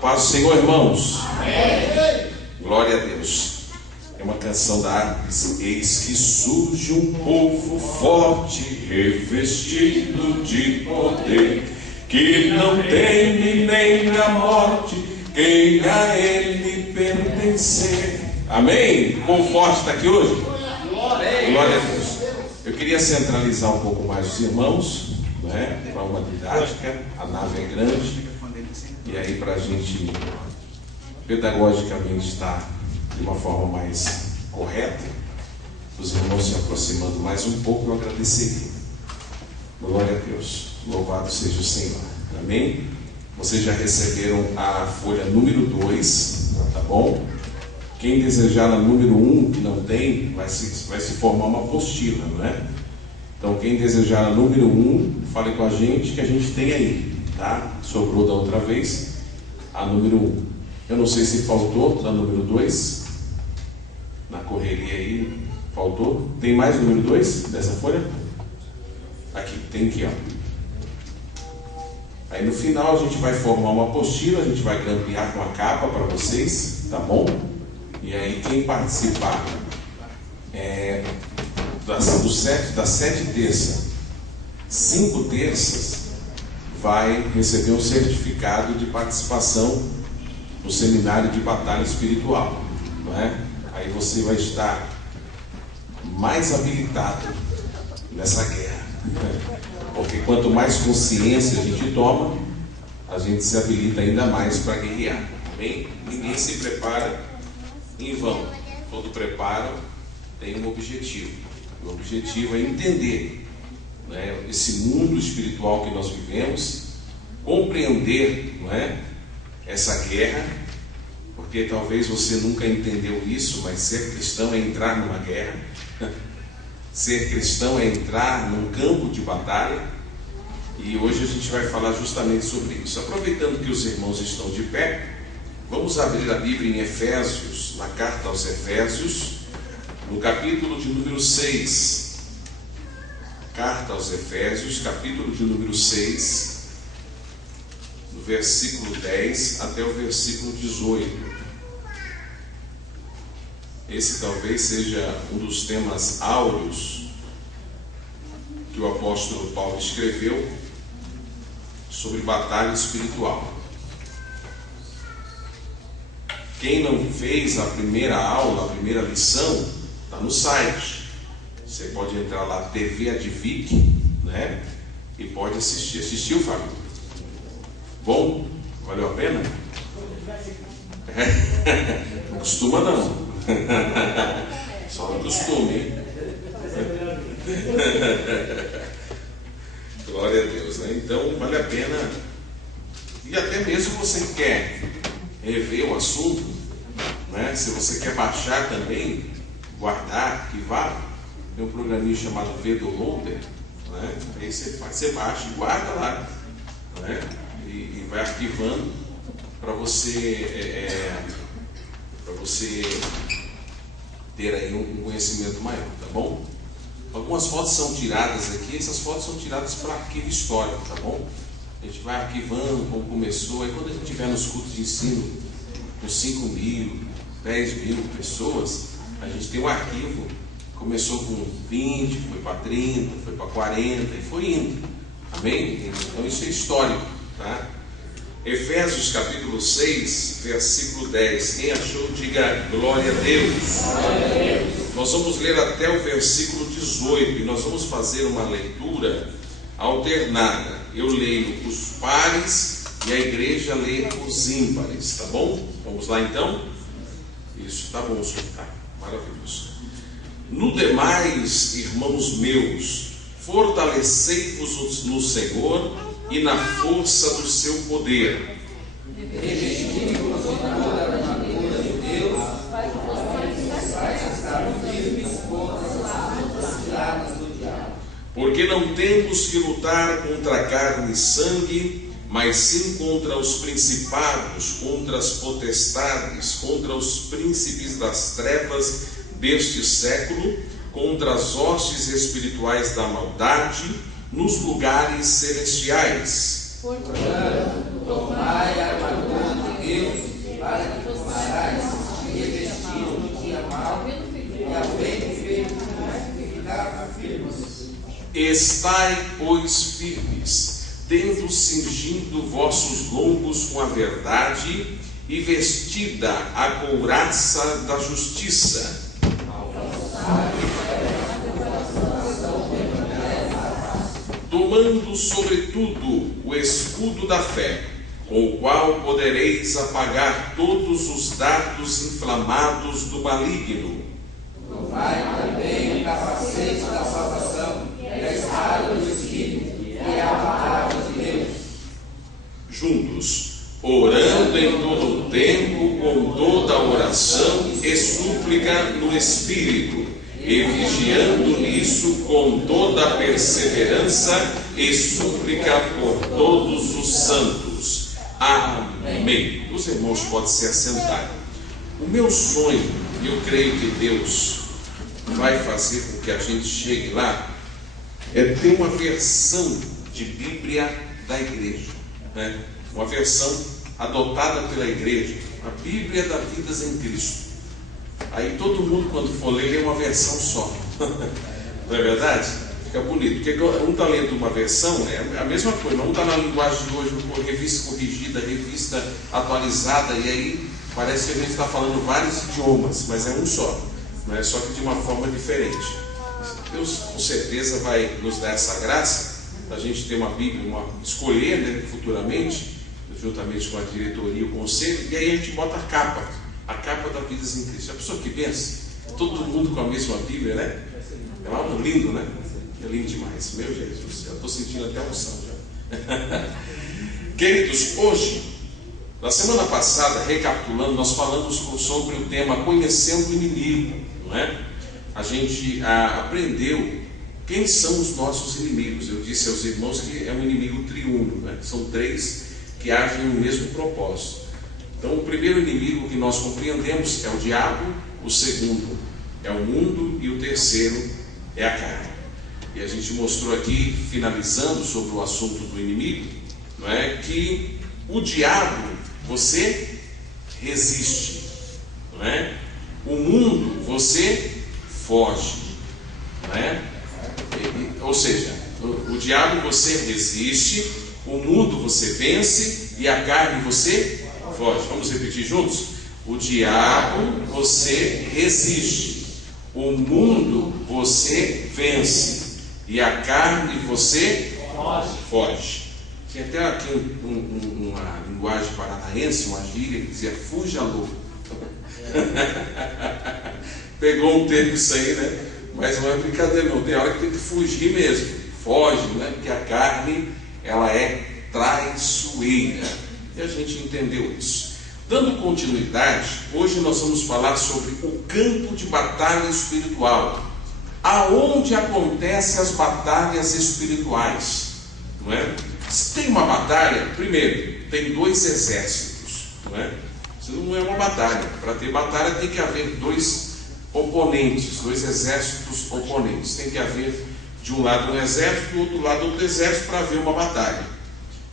paz do Senhor, irmãos. Amém. Glória a Deus. É uma canção da Harpes. Eis que surge um povo forte, revestido de poder, que não teme nem a morte, quem a ele pertencer. Amém? O povo forte está aqui hoje? Glória a Deus. Eu queria centralizar um pouco mais os irmãos, né, para uma didática. A nave é grande, e aí para a gente pedagogicamente estar de uma forma mais correta, os irmãos se aproximando mais um pouco, eu agradeceria. Glória a Deus. Louvado seja o Senhor. Amém? Vocês já receberam a folha número 2, tá bom? Quem desejar a número 1, que não tem, vai se formar uma apostila, não é? Então, quem desejar a número 1, fale com a gente, que a gente tem aí, tá? Sobrou da outra vez a número 1. Eu não sei se faltou da número 2. Na correria aí, faltou. Tem mais o número 2 dessa folha? Aqui, tem aqui, ó. Aí no final a gente vai formar uma apostila, a gente vai grampear com a capa para vocês, tá bom? E aí quem participar das 7 terças, 5 terças, vai receber um certificado de participação no seminário de batalha espiritual, não é? Aí você vai estar mais habilitado nessa guerra, porque quanto mais consciência a gente toma, a gente se habilita ainda mais para guerrear. Amém? Ninguém se prepara em vão. Todo preparo tem um objetivo. O objetivo é entender, né, esse mundo espiritual que nós vivemos, compreender, não é, essa guerra, porque talvez você nunca entendeu isso, mas ser cristão é entrar numa guerra. Ser cristão é entrar num campo de batalha. E hoje a gente vai falar justamente sobre isso. Aproveitando que os irmãos estão de pé, vamos abrir a Bíblia em Efésios, na carta aos Efésios, no capítulo de número 6. Carta aos Efésios, capítulo de número 6, do versículo 10 até o versículo 18. Esse talvez seja um dos temas áureos que o apóstolo Paulo escreveu sobre batalha espiritual. Quem não fez a primeira aula, a primeira lição, está no site. Você pode entrar lá, TV Advic, né? E pode assistir. Assistiu, Fábio? Bom? Valeu a pena? Não costuma não. Só no costume, hein? Glória a Deus, né? Então vale a pena. E até mesmo você quer rever o assunto, né? Se você quer baixar também, guardar, arquivar, tem um programinha chamado V-Downloader, né? Aí você baixa e guarda lá, né? E vai arquivando para você ter aí um conhecimento maior, tá bom? Algumas fotos são tiradas aqui, essas fotos são tiradas para arquivo histórico, tá bom? A gente vai arquivando como começou, aí quando a gente estiver nos cultos de ensino com 5.000, 10.000 pessoas, a gente tem um arquivo, começou com 20, foi para 30, foi para 40 e foi indo, amém? Então isso é histórico, tá? Efésios capítulo 6, versículo 10. Quem achou, diga glória a Deus. Glória a Deus. Nós vamos ler até o versículo 18 e nós vamos fazer uma leitura alternada. Eu leio os pares e a igreja lê os ímpares, tá bom? Vamos lá então? Isso, tá bom, senhor, tá maravilhoso. No demais, irmãos meus, fortalecei-vos no Senhor e na força do seu poder. Revesti-vos de toda a armadura de Deus, para que possais estar firmes contra as ciladas do diabo. Porque não temos que lutar contra carne e sangue, mas sim contra os principados, contra as potestades, contra os príncipes das trevas deste século, contra as hostes espirituais da maldade nos lugares celestiais. Portanto, tomai a armadura de Estai, pois, firmes, tendo cingido vossos lombos com a verdade e vestida a couraça da justiça, tomando sobretudo o escudo da fé, com o qual podereis apagar todos os dardos inflamados do maligno. Tomai também o capacete da salvação e a espada do Espírito, que é a palavra de Deus. Juntos, orando em todo o tempo, com toda a oração e súplica no Espírito, e vigiando nisso com toda a perseverança e súplica por todos os santos. Amém. Os irmãos podem se assentar. O meu sonho, e eu creio que Deus vai fazer com que a gente chegue lá, é ter uma versão de Bíblia da igreja, né? Uma versão adotada pela igreja, a Bíblia da Vidas em Cristo. Aí todo mundo, quando for ler, lê uma versão só. Não é verdade? Fica bonito. Porque um está lendo uma versão, é a mesma coisa, mas um está na linguagem de hoje, revista corrigida, revista atualizada, e aí parece que a gente está falando vários idiomas, mas é um só, né? Só que de uma forma diferente. Deus com certeza vai nos dar essa graça, da gente ter uma Bíblia, escolher, né, futuramente, juntamente com a diretoria e o conselho, e aí a gente bota a capa da Vidas em Cristo. A pessoa que pensa, todo mundo com a mesma Bíblia, né? É algo lindo, né? É lindo demais. Meu Jesus, eu estou sentindo até unção já. Queridos, hoje, na semana passada, recapitulando, nós falamos sobre o tema Conhecendo o Inimigo, não é? A gente aprendeu quem são os nossos inimigos. Eu disse aos irmãos que é um inimigo triuno, né? São três que agem no mesmo propósito. Então, o primeiro inimigo que nós compreendemos é o diabo, o segundo é o mundo e o terceiro é a carne. E a gente mostrou aqui, finalizando sobre o assunto do inimigo, não é, que o diabo você resiste, não é? O mundo você foge, não é? Ou seja, o diabo você resiste, o mundo você vence e a carne você foge. Vamos repetir juntos? O diabo você resiste, o mundo você vence e a carne você foge. Tinha até aqui uma linguagem paranaense, uma gíria que dizia fuja louco. Pegou um termo isso aí, né? Mas não é brincadeira não, tem hora que tem que fugir mesmo. Foge, né? Porque a carne, ela é traiçoeira. E a gente entendeu isso. Dando continuidade, hoje nós vamos falar sobre o campo de batalha espiritual. Aonde acontecem as batalhas espirituais, não é? Se tem uma batalha, primeiro, tem dois exércitos, não é? Isso não é uma batalha. Para ter batalha tem que haver dois oponentes, dois exércitos oponentes. Tem que haver de um lado um exército, do outro lado outro exército para haver uma batalha.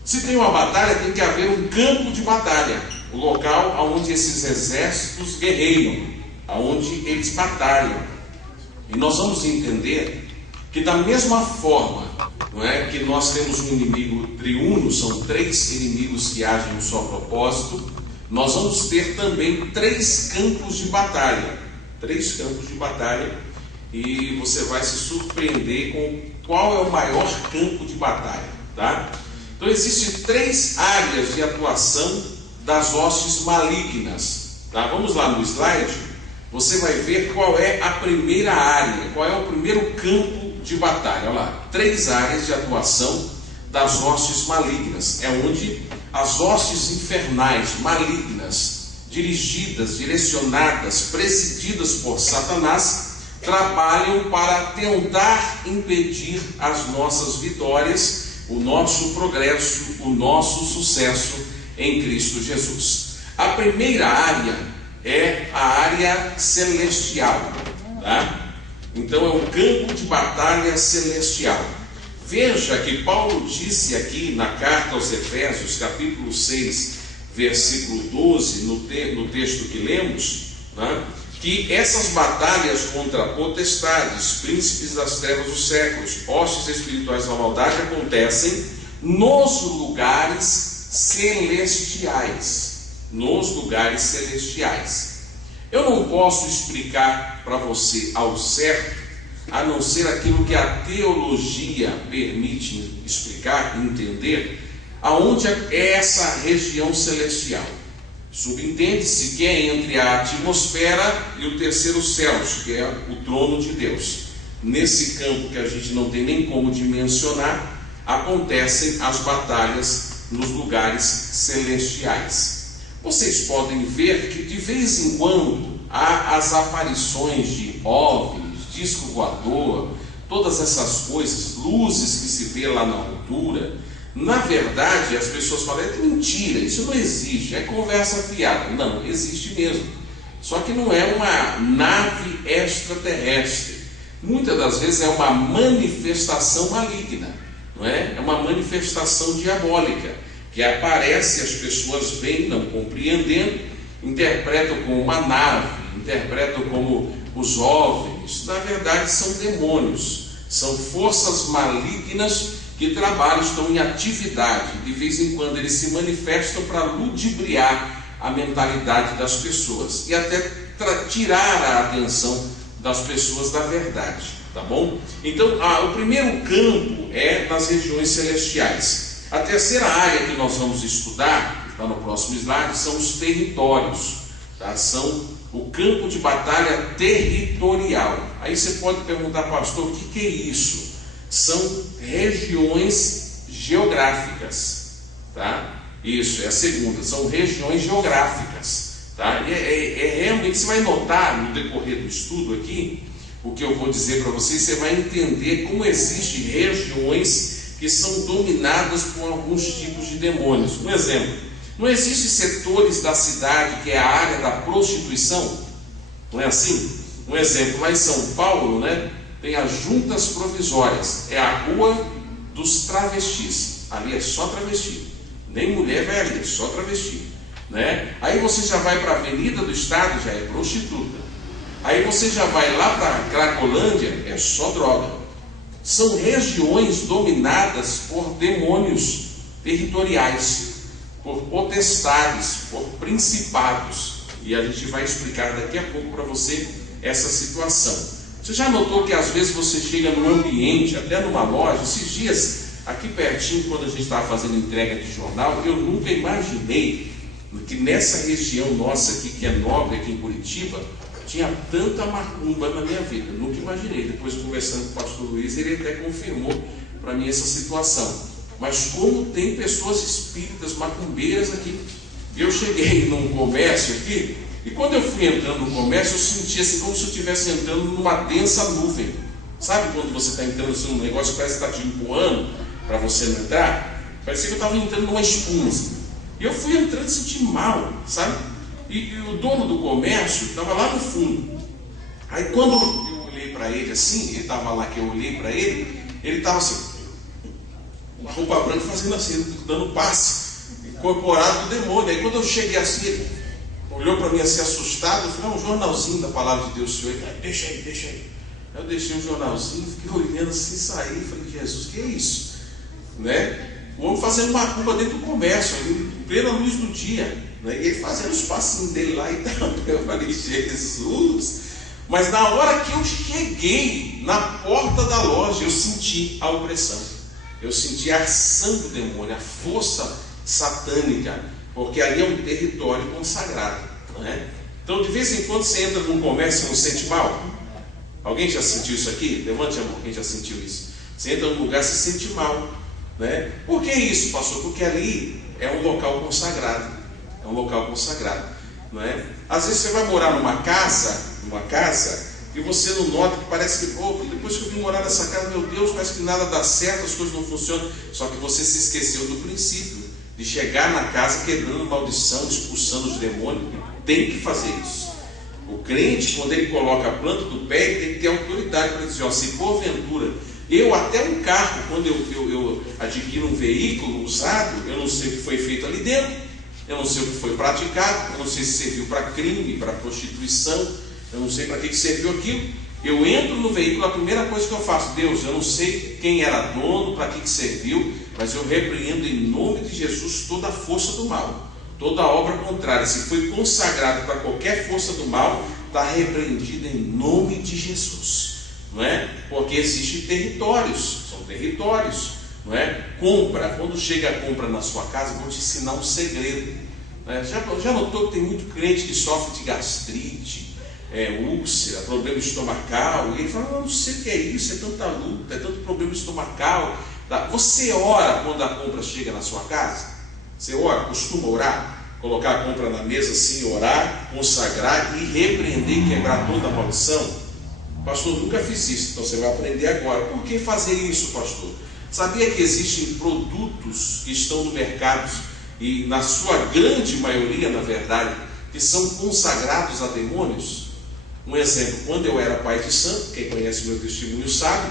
Se tem uma batalha, tem que haver um campo de batalha, o local onde esses exércitos guerreiam, onde eles batalham. E nós vamos entender que da mesma forma, não é, que nós temos um inimigo triuno, são três inimigos que agem em um só propósito, nós vamos ter também três campos de batalha. Três campos de batalha, e você vai se surpreender com qual é o maior campo de batalha, tá? Então existem três áreas de atuação das hostes malignas, tá? Vamos lá no slide, você vai ver qual é a primeira área, qual é o primeiro campo de batalha. Olha lá, três áreas de atuação das hostes malignas, é onde as hostes infernais, malignas, dirigidas, direcionadas, presididas por Satanás, trabalham para tentar impedir as nossas vitórias, o nosso progresso, o nosso sucesso em Cristo Jesus. A primeira área é a área celestial, tá? Então é um campo de batalha celestial. Veja que Paulo disse aqui na carta aos Efésios, capítulo 6, versículo 12, no texto que lemos, né, que essas batalhas contra potestades, príncipes das trevas dos séculos, hostes espirituais da maldade acontecem nos lugares celestiais. Nos lugares celestiais. Eu não posso explicar para você ao certo, a não ser aquilo que a teologia permite explicar, entender, aonde é essa região celestial. Subentende-se que é entre a atmosfera e o terceiro céu, que é o trono de Deus. Nesse campo que a gente não tem nem como dimensionar, acontecem as batalhas nos lugares celestiais. Vocês podem ver que de vez em quando há as aparições de OVNIs, disco voador, todas essas coisas, luzes que se vê lá na altura. Na verdade, as pessoas falam, é mentira, isso não existe, é conversa fiada. Não, existe mesmo. Só que não é uma nave extraterrestre. Muitas das vezes é uma manifestação maligna, não é? É uma manifestação diabólica, que aparece, as pessoas veem, não compreendendo, interpretam como uma nave, interpretam como os OVNIs. Na verdade, são demônios, são forças malignas que trabalham, estão em atividade. De vez em quando eles se manifestam para ludibriar a mentalidade das pessoas e até tirar a atenção das pessoas da verdade, tá bom? Então, o primeiro campo é nas regiões celestiais. A terceira área que nós vamos estudar, que está no próximo slide, são os territórios, tá? São o campo de batalha territorial. Aí você pode perguntar, pastor, o que é isso? São regiões geográficas, tá? Isso, é a segunda, são regiões geográficas, tá? Realmente, você vai notar no decorrer do estudo aqui, o que eu vou dizer para vocês, você vai entender como existem regiões que são dominadas por alguns tipos de demônios. Um exemplo, não existem setores da cidade que é a área da prostituição? Não é assim? Um exemplo, lá em São Paulo, né? Tem as juntas provisórias, é a rua dos travestis. Ali é só travesti, nem mulher vai ali, é só travesti, né? Aí você já vai para a Avenida do Estado, já é prostituta. Aí você já vai lá para Cracolândia, é só droga. São regiões dominadas por demônios territoriais, por potestades, por principados. E a gente vai explicar daqui a pouco para você essa situação. Você já notou que às vezes você chega num ambiente, até numa loja, esses dias, aqui pertinho, quando a gente estava fazendo entrega de jornal, eu nunca imaginei que nessa região nossa aqui, que é nobre, aqui em Curitiba, tinha tanta macumba na minha vida. Eu nunca imaginei. Depois, conversando com o pastor Luiz, ele até confirmou para mim essa situação. Mas como tem pessoas espíritas macumbeiras aqui. Eu cheguei num comércio aqui, e quando eu fui entrando no comércio, eu senti assim, como se eu estivesse entrando numa densa nuvem. Sabe quando você está entrando assim, num negócio que parece que está te empurrando para você não entrar? Parecia que eu estava entrando numa espuma assim. E eu fui entrando e senti mal, sabe? E o dono do comércio estava lá no fundo. Aí quando eu olhei para ele assim, ele estava lá que eu olhei para ele estava assim, uma roupa branca fazendo assim, dando passe, incorporado do demônio. Aí quando eu cheguei assim, ele olhou para mim assim assustado, eu falei, um jornalzinho da palavra de Deus, senhor. Ele falou, deixa aí. Aí eu deixei um jornalzinho, fiquei olhando assim, saí, falei, Jesus, que é isso? Né? O homem fazendo macumba dentro do comércio, em plena luz do dia, né? E ele fazendo os passinhos dele lá e tal. Eu falei, Jesus! Mas na hora que eu cheguei na porta da loja, eu senti a opressão, eu senti a ação do demônio, a força satânica, porque ali é um território consagrado, não é? Então, de vez em quando você entra num comércio e não sente mal. Alguém já sentiu isso aqui? Levante a mão, quem já sentiu isso? Você entra num lugar e se sente mal, né? Por que isso, pastor? Porque ali é um local consagrado. É um local consagrado, não é? Às vezes você vai morar numa casa, e você não nota que parece que, depois que eu vim morar nessa casa, meu Deus, parece que nada dá certo, as coisas não funcionam. Só que você se esqueceu do princípio de chegar na casa quebrando maldição, expulsando os demônios. Tem que fazer isso. O crente, quando ele coloca a planta do pé, ele tem que ter autoridade para dizer, se porventura, eu até um carro, quando eu adquiro um veículo usado, eu não sei o que foi feito ali dentro, eu não sei o que foi praticado, eu não sei se serviu para crime, para prostituição, eu não sei para que serviu aquilo. Eu entro no veículo, a primeira coisa que eu faço: Deus, eu não sei quem era dono, para que serviu, mas eu repreendo em nome de Jesus toda a força do mal, toda a obra contrária. Se foi consagrado para qualquer força do mal, está repreendida em nome de Jesus, não é? Porque existem territórios, são territórios, não é? Compra, quando chega a compra na sua casa, vou te ensinar um segredo, né? Já notou que tem muito cliente que sofre de gastrite, úlcera, problema estomacal, e ele fala: não sei o que é isso, é tanta luta, é tanto problema estomacal. Você ora quando a compra chega na sua casa? Você ora, costuma orar? Colocar a compra na mesa assim, orar, consagrar e repreender e quebrar toda a maldição? Pastor, nunca fiz isso. Então você vai aprender agora. Por que fazer isso, pastor? Sabia que existem produtos que estão no mercado, e na sua grande maioria, na verdade, que são consagrados a demônios? Um exemplo: quando eu era pai de santo, quem conhece o meu testemunho sabe,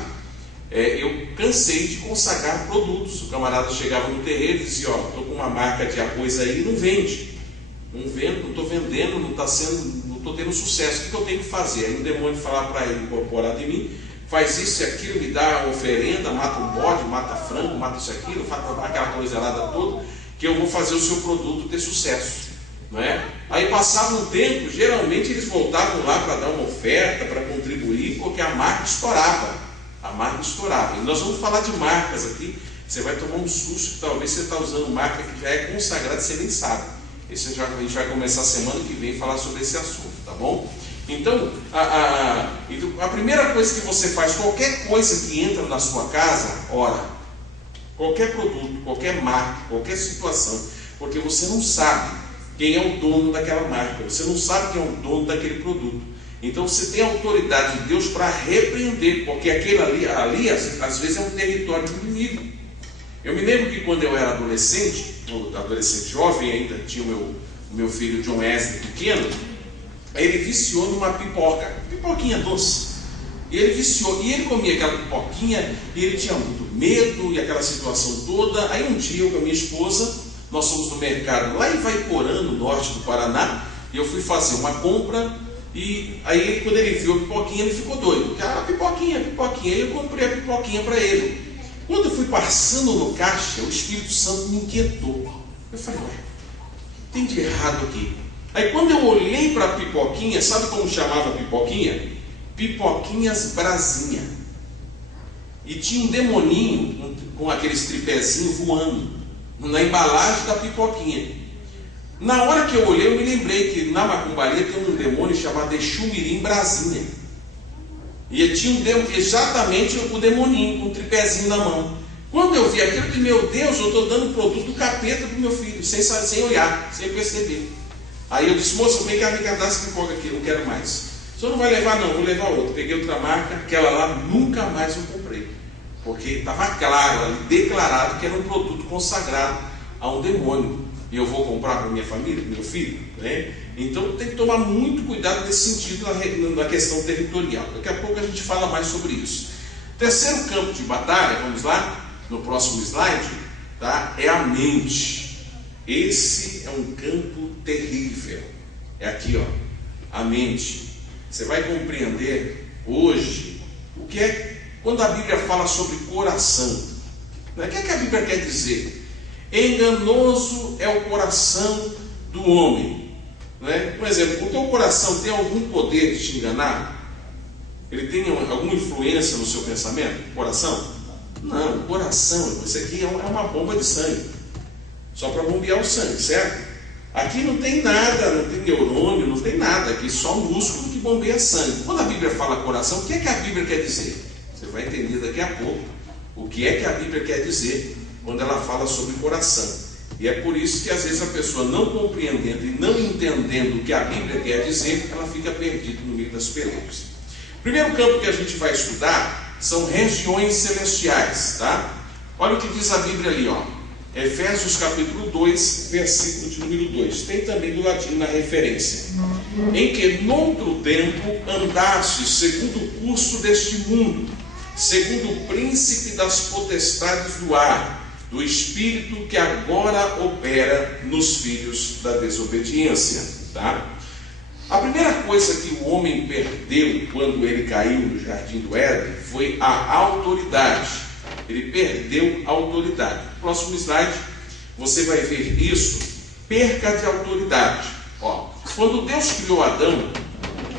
eu cansei de consagrar produtos. O camarada chegava no terreiro e dizia: ó, estou com uma marca de arroz aí, não vende, não vendo, não estou vendendo, não estou tendo sucesso, o que eu tenho que fazer? Aí o demônio falar para ele incorporar de mim: faz isso e aquilo, me dá uma oferenda, mata um bode, mata frango, mata isso, aquilo, faz aquela coiselada toda, que eu vou fazer o seu produto ter sucesso, não é? Aí passava um tempo, geralmente eles voltavam lá para dar uma oferta, para contribuir, porque a marca estourava. A marca estourava. E nós vamos falar de marcas aqui. Você vai tomar um susto, que talvez você está usando marca que já é consagrada e você nem sabe. A gente vai começar a semana que vem a falar sobre esse assunto, tá bom? Então, a primeira coisa que você faz, qualquer coisa que entra na sua casa, ora. Qualquer produto, qualquer marca, qualquer situação, porque você não sabe quem é o dono daquela marca, você não sabe quem é o dono daquele produto. Então você tem a autoridade de Deus para repreender, porque aquele ali às vezes é um território do inimigo. Eu me lembro que quando eu era adolescente jovem ainda, tinha o meu filho John Wesley pequeno, ele viciou numa pipoquinha doce. E ele viciou, e ele comia aquela pipoquinha, e ele tinha muito medo, e aquela situação toda. Aí um dia eu com a minha esposa, nós fomos no mercado lá em Ivaiporã, no norte do Paraná, e eu fui fazer uma compra. E aí quando ele viu a pipoquinha, ele ficou doido. Cara, pipoquinha. Aí eu comprei a pipoquinha para ele. Quando eu fui passando no caixa, o Espírito Santo me inquietou. Eu falei: ué, o que tem de errado aqui? Aí quando eu olhei para a pipoquinha, sabe como chamava a pipoquinha? Pipoquinhas Brasinha. E tinha um demoninho com aqueles tripézinhos voando na embalagem da pipoquinha. Na hora que eu olhei, eu me lembrei que na macumbaria tem um demônio chamado Exumirim Brasinha. E tinha exatamente o demoninho com um tripézinho na mão. Quando eu vi aquilo, eu disse: meu Deus, eu estou dando produto do capeta para o meu filho, sem olhar, sem perceber. Aí eu disse: moça, vem cá, me dar essa pipoca aqui, não quero mais. O senhor não vai levar? Não, vou levar outra. Peguei outra marca, aquela lá nunca mais eu comprei, porque estava claro ali, declarado que era um produto consagrado a um demônio. E eu vou comprar para minha família, para meu filho, né? Então tem que tomar muito cuidado nesse sentido na questão territorial. Daqui a pouco a gente fala mais sobre isso. Terceiro campo de batalha, vamos lá, no próximo slide, tá? É a mente. Esse é um campo terrível. É aqui, ó, a mente. Você vai compreender hoje o que é quando a Bíblia fala sobre coração. O que é que a Bíblia quer dizer? Enganoso é o coração do homem, né? Por exemplo, o teu coração tem algum poder de te enganar? Ele tem alguma influência no seu pensamento? O coração? Não, o coração, isso aqui é uma bomba de sangue, só para bombear o sangue, certo? Aqui não tem nada, não tem neurônio, não tem nada, aqui só o músculo que bombeia sangue. Quando a Bíblia fala coração, o que é que a Bíblia quer dizer? Você vai entender daqui a pouco o que é que a Bíblia quer dizer quando ela fala sobre coração. E é por isso que às vezes a pessoa, não compreendendo e não entendendo o que a Bíblia quer dizer, ela fica perdida no meio das peleias. O primeiro campo que a gente vai estudar são regiões celestiais, tá? Olha o que diz a Bíblia ali, ó. Efésios capítulo 2, versículo de número 2. Tem também do ladinho na referência. Em que noutro tempo andastes segundo o curso deste mundo, segundo o príncipe das potestades do ar, do espírito que agora opera nos filhos da desobediência, tá? A primeira coisa que o homem perdeu quando ele caiu no jardim do Éden foi a autoridade. Ele perdeu a autoridade. No próximo slide você vai ver isso, perca de autoridade. Ó, quando Deus criou Adão,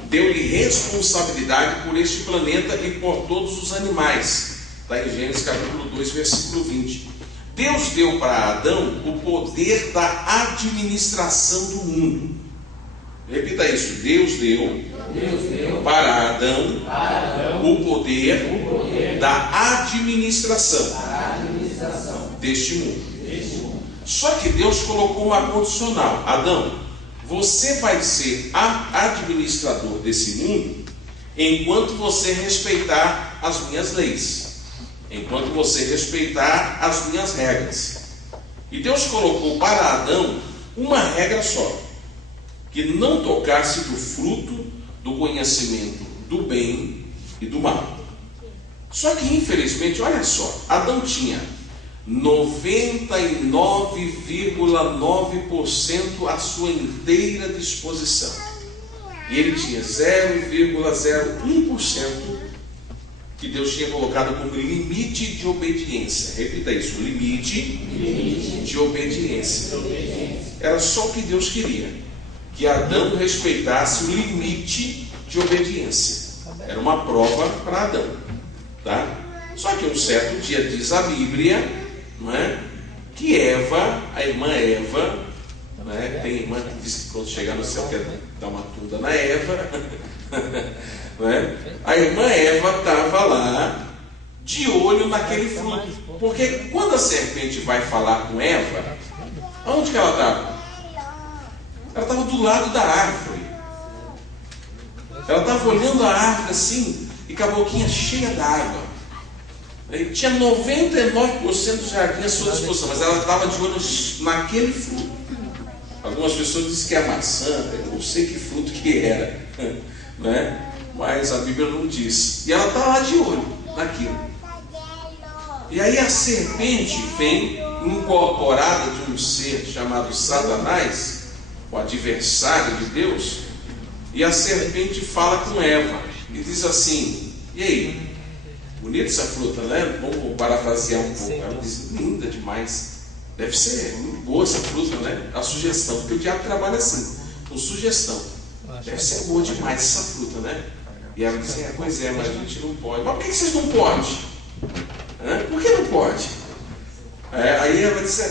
deu-lhe responsabilidade por este planeta e por todos os animais. Está em Gênesis capítulo 2, versículo 20. Deus deu para Adão o poder da administração do mundo. Repita isso. Deus deu para Adão o poder da administração deste mundo. Só que Deus colocou uma condicional. Adão, você vai ser administrador desse mundo enquanto você respeitar as minhas leis, enquanto você respeitar as minhas regras. E Deus colocou para Adão uma regra só: que não tocasse do fruto do conhecimento do bem e do mal. Só que infelizmente, olha só, Adão tinha 99,9% à sua inteira disposição. E ele tinha 0,01% que Deus tinha colocado como limite de obediência. Repita isso, limite de obediência. Era só o que Deus queria, que Adão respeitasse o limite de obediência. Era uma prova para Adão, tá? Só que um certo dia diz a Bíblia, não é, que Eva, a irmã Eva, não é, tem irmã que diz que quando chegar no céu quer dar uma tunda na Eva, não é? A irmã Eva estava lá de olho naquele fruto, porque quando a serpente vai falar com Eva, aonde que ela estava? Ela estava do lado da árvore. Ela estava olhando a árvore assim, e com a boquinha cheia d'água. Ele tinha 99% do jardim à sua disposição, mas ela estava de olho naquele fruto. Algumas pessoas dizem que é maçã, eu não sei que fruto que era, né? Mas a Bíblia não diz. E ela está lá de olho naquilo. E aí a serpente vem incorporada de um ser chamado Satanás, o adversário de Deus, e a serpente fala com Eva e diz assim: e aí? Bonita essa fruta, né? Vamos parafrasear um pouco. Ela diz: linda demais. Deve ser muito boa essa fruta, né? A sugestão, porque o diabo trabalha assim, com sugestão. Deve ser boa demais essa fruta, né? E ela diz: pois é, mas a gente não pode. Mas por que vocês não podem? Por que não pode? Aí ela disse: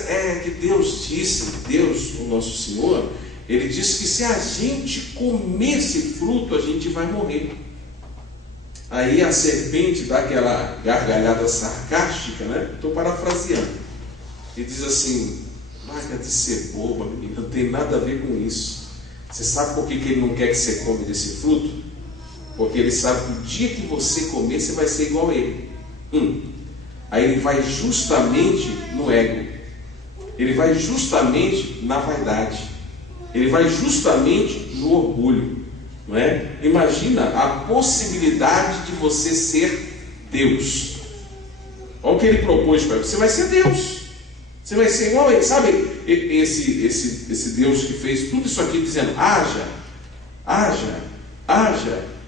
que Deus disse, Deus, o nosso Senhor, Ele disse que se a gente comer esse fruto, a gente vai morrer. Aí a serpente dá aquela gargalhada sarcástica, né? Estou parafraseando. E diz assim: larga de ser boba, menina, não tem nada a ver com isso. Você sabe por que ele não quer que você come desse fruto? Porque ele sabe que o dia que você comer, você vai ser igual a ele. Aí ele vai justamente no ego. Ele vai justamente na vaidade. Ele vai justamente no orgulho. Não é? Imagina a possibilidade de você ser Deus. Olha o que ele propôs para você: vai ser Deus, você vai ser igual a ele. Sabe esse Deus que fez tudo isso aqui dizendo haja,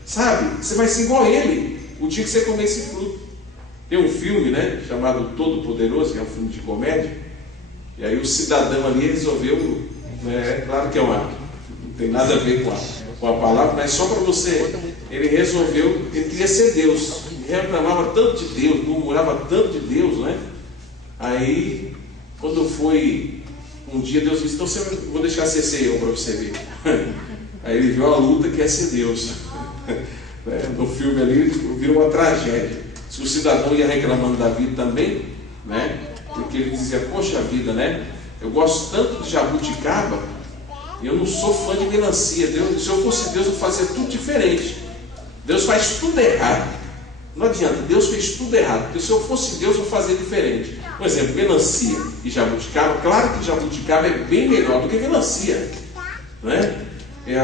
sabe? Você vai ser igual a ele o dia que você comer esse fruto. Tem um filme, né, chamado Todo Poderoso, que é um filme de comédia. E aí o cidadão ali resolveu, né, claro que não tem nada a ver com a palavra, mas só para você, ele resolveu, ele queria ser Deus, ele reclamava tanto de Deus, murmurava tanto de Deus, né? Aí, quando foi um dia, Deus disse: então vou deixar você ser eu para você ver. Aí ele viu a luta que é ser Deus. No filme ali, virou uma tragédia. Se o cidadão ia reclamando da vida também, né? Porque ele dizia: poxa vida, né? Eu gosto tanto de jabuticaba, e eu não sou fã de melancia. Deus, se eu fosse Deus, eu fazia tudo diferente. Deus faz tudo errado. Não adianta, Deus fez tudo errado. Porque se eu fosse Deus, eu fazia diferente. Por exemplo, melancia e jabuticaba. Claro que jabuticaba é bem melhor do que melancia, né?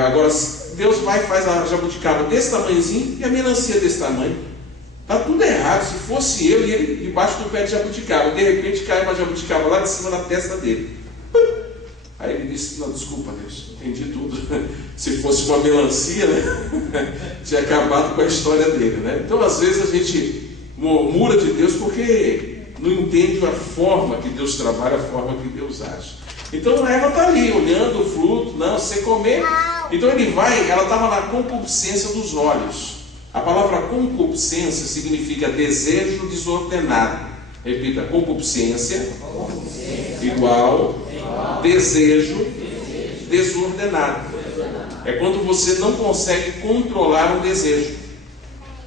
Agora, Deus vai e faz a jabuticaba desse tamanhozinho e a melancia desse tamanho. Está tudo errado. Se fosse eu e ele debaixo do pé de jabuticaba, de repente cai uma jabuticaba lá de cima na testa dele. Aí ele disse: não, desculpa, Deus, entendi tudo. Se fosse uma melancia, né? Tinha acabado com a história dele, né? Então às vezes a gente murmura de Deus porque não entende a forma que Deus trabalha, a forma que Deus age. Então a Eva está ali, olhando o fruto, não, sem comer. Então ele vai, ela estava na concupiscência dos olhos. A palavra concupiscência significa desejo desordenado. Repita: concupiscência igual desejo desordenado. É quando você não consegue controlar um desejo.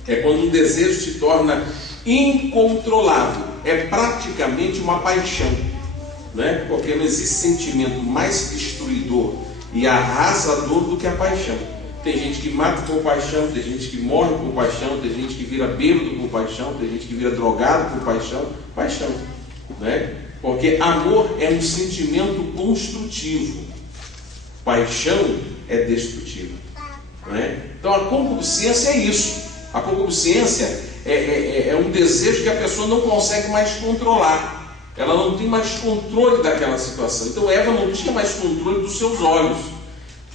É quando um desejo se torna incontrolável. É praticamente uma paixão, né? Porque não existe sentimento mais destruidor e arrasador do que a paixão. Tem gente que mata por paixão, tem gente que morre por paixão, tem gente que vira bêbado por paixão, tem gente que vira drogado por paixão, né? Porque amor é um sentimento construtivo, paixão é destrutiva, né? Então a concupiscência é isso. A concupiscência é um desejo que a pessoa não consegue mais controlar. Ela não tem mais controle daquela situação. Então Eva não tinha mais controle dos seus olhos.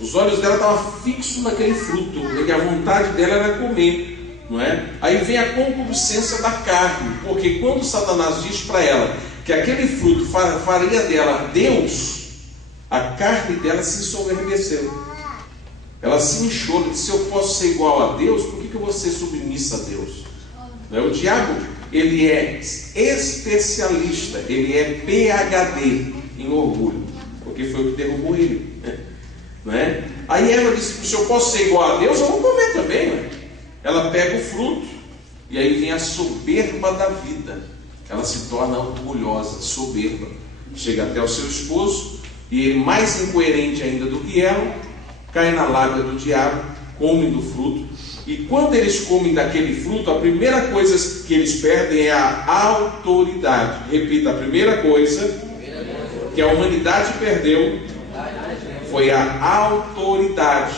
Os olhos dela estavam fixos naquele fruto, porque a vontade dela era comer, não é? Aí vem a concupiscência da carne, porque quando Satanás diz para ela que aquele fruto faria dela Deus, a carne dela se ensoberbeceu. Ela se inchou, ela disse: se eu posso ser igual a Deus, por que eu vou ser submissa a Deus? Não é? O diabo, ele é especialista, ele é PhD em orgulho, porque foi o que derrubou ele, não é? Aí ela disse: se eu posso ser igual a Deus, eu vou comer também, né? Ela pega o fruto, e aí vem a soberba da vida. Ela se torna orgulhosa, soberba, chega até o seu esposo, e ele, mais incoerente ainda do que ela, cai na lábia do diabo, come do fruto. E quando eles comem daquele fruto, a primeira coisa que eles perdem é a autoridade. Repita: a primeira coisa que a humanidade perdeu foi a autoridade.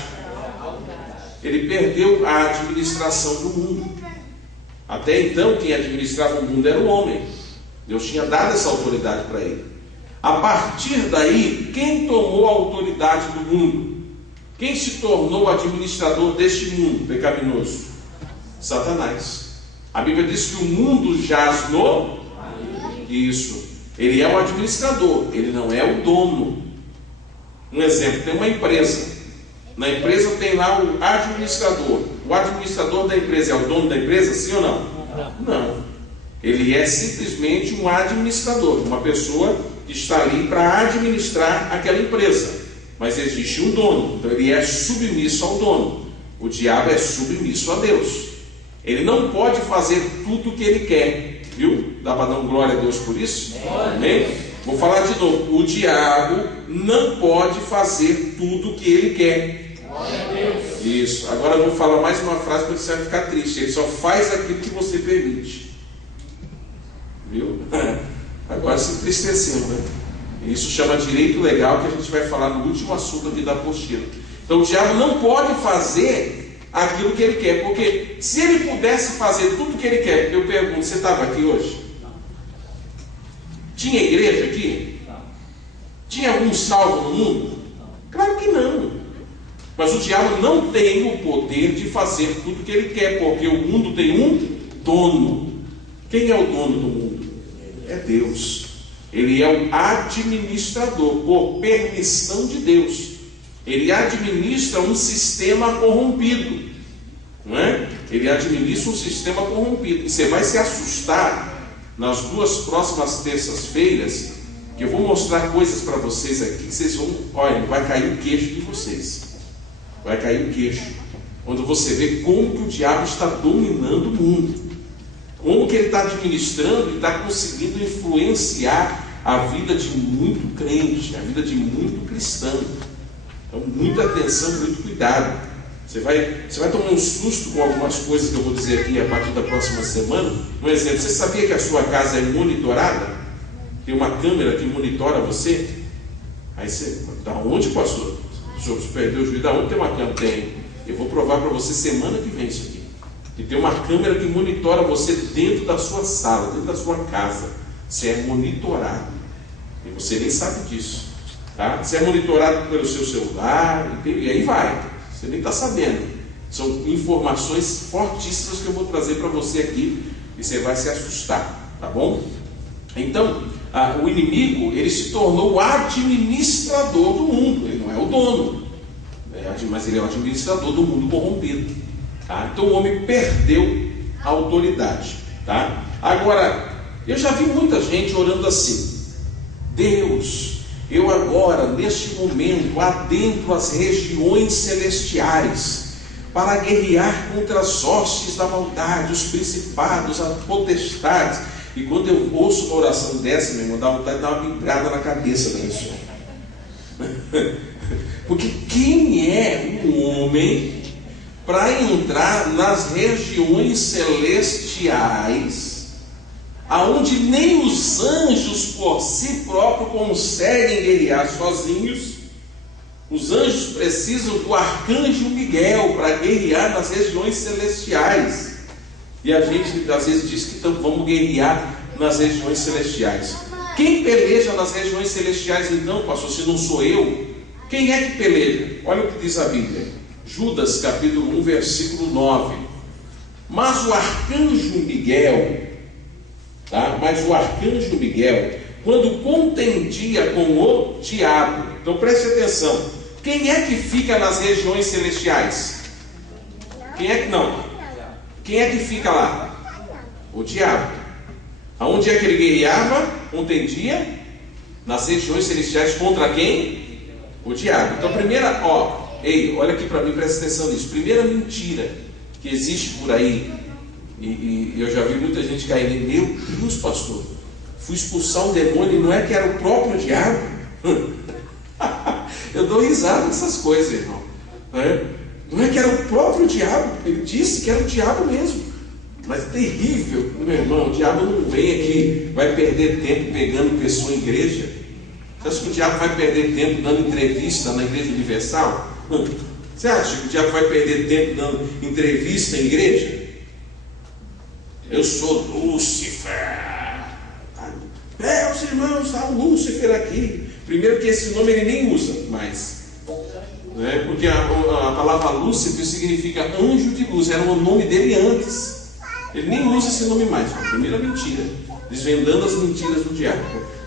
Ele perdeu a administração do mundo. Até então, quem administrava o mundo era o homem. Deus tinha dado essa autoridade para ele. A partir daí, quem tomou a autoridade do mundo? Quem se tornou administrador deste mundo pecaminoso? Satanás. A Bíblia diz que o mundo jaz no... Isso. Ele é o administrador, ele não é o dono. Um exemplo: tem uma empresa. Na empresa tem lá o administrador. O administrador da empresa é o dono da empresa, sim ou não? Não. Ele é simplesmente um administrador, uma pessoa que está ali para administrar aquela empresa. Mas existe um dono, então ele é submisso ao dono. O diabo é submisso a Deus. Ele não pode fazer tudo o que ele quer, viu? Dá para dar um glória a Deus por isso? Amém? Vou falar de novo: o diabo não pode fazer tudo o que ele quer. Isso. Agora eu vou falar mais uma frase para você vai ficar triste: ele só faz aquilo que você permite. Viu? Agora se entristeceu, né? Isso chama direito legal, que a gente vai falar no último assunto aqui da apostila. Então o diabo não pode fazer aquilo que ele quer, porque se ele pudesse fazer tudo o que ele quer, eu pergunto: você estava aqui hoje? Tinha igreja aqui? Tinha algum salvo no mundo? Claro que não. Mas o diabo não tem o poder de fazer tudo o que ele quer, porque o mundo tem um dono. Quem é o dono do mundo? É Deus. Ele é o administrador, por permissão de Deus. Ele administra um sistema corrompido, não é? Ele administra um sistema corrompido. E você vai se assustar nas 2 próximas terças-feiras, que eu vou mostrar coisas para vocês aqui, que vocês vão, olha, vai cair o queixo de vocês. Vai cair o queixo. Quando você vê como que o diabo está dominando o mundo. Como que ele está administrando e está conseguindo influenciar a vida de muito crente, a vida de muito cristão. Então, muita atenção, muito cuidado. Você vai tomar um susto com algumas coisas que eu vou dizer aqui a partir da próxima semana. Um exemplo: você sabia que a sua casa é monitorada? Tem uma câmera que monitora você? Aí você, da onde, pastor? O senhor perdeu o juízo? Da onde tem uma câmera? Tem. Eu vou provar para você semana que vem isso aqui. E tem uma câmera que monitora você dentro da sua sala, dentro da sua casa. Você é monitorado. E você nem sabe disso. tá? Você é monitorado pelo seu celular, e aí vai, você nem está sabendo. São informações fortíssimas que eu vou trazer para você aqui, e você vai se assustar, tá bom? Então, o inimigo, ele se tornou o administrador do mundo, ele não é o dono, mas ele é o administrador do mundo corrompido, tá? Então o homem perdeu a autoridade, tá? Agora, eu já vi muita gente orando assim: Deus, eu agora, neste momento, adentro as regiões celestiais, para guerrear contra as hostes da maldade, os principados, as potestades. E quando eu ouço uma oração dessa, meu irmão, dá vontade de dar uma vibrada na cabeça da pessoa. Porque quem é um homem para entrar nas regiões celestiais, aonde nem os anjos por si próprios conseguem guerrear sozinhos? Os anjos precisam do arcanjo Miguel para guerrear nas regiões celestiais. E a gente às vezes diz que então vamos guerrear nas regiões celestiais. Quem peleja nas regiões celestiais então, pastor, se não sou eu? Quem é que peleja? Olha o que diz a Bíblia. Judas capítulo 1, versículo 9. Mas o arcanjo Miguel, tá? Quando contendia com o diabo. Então preste atenção. Quem é que fica nas regiões celestiais? Quem é que fica lá? O diabo. Aonde é que ele guerreava? Contendia? Nas regiões celestiais contra quem? O diabo. Então primeira, olha aqui para mim, presta atenção nisso. Primeira mentira que existe por aí, e eu já vi muita gente caindo: meu Deus, pastor, fui expulsar um demônio e não é que era o próprio diabo? Eu dou risada dessas coisas, irmão. Não é que era o próprio diabo, ele disse que era o diabo mesmo. Mas é terrível, meu irmão. O diabo não vem aqui, vai perder tempo pegando pessoa em igreja. Você acha que o diabo vai perder tempo dando entrevista na Igreja Universal? Você acha que o diabo vai perder tempo dando entrevista em igreja? Eu sou Lúcifer. Os irmãos, está o Lúcifer aqui. Primeiro que esse nome ele nem usa mais, né? Porque a palavra Lúcifer significa anjo de luz. Era o nome dele antes. Ele nem usa esse nome mais. A primeira mentira, desvendando as mentiras do diabo,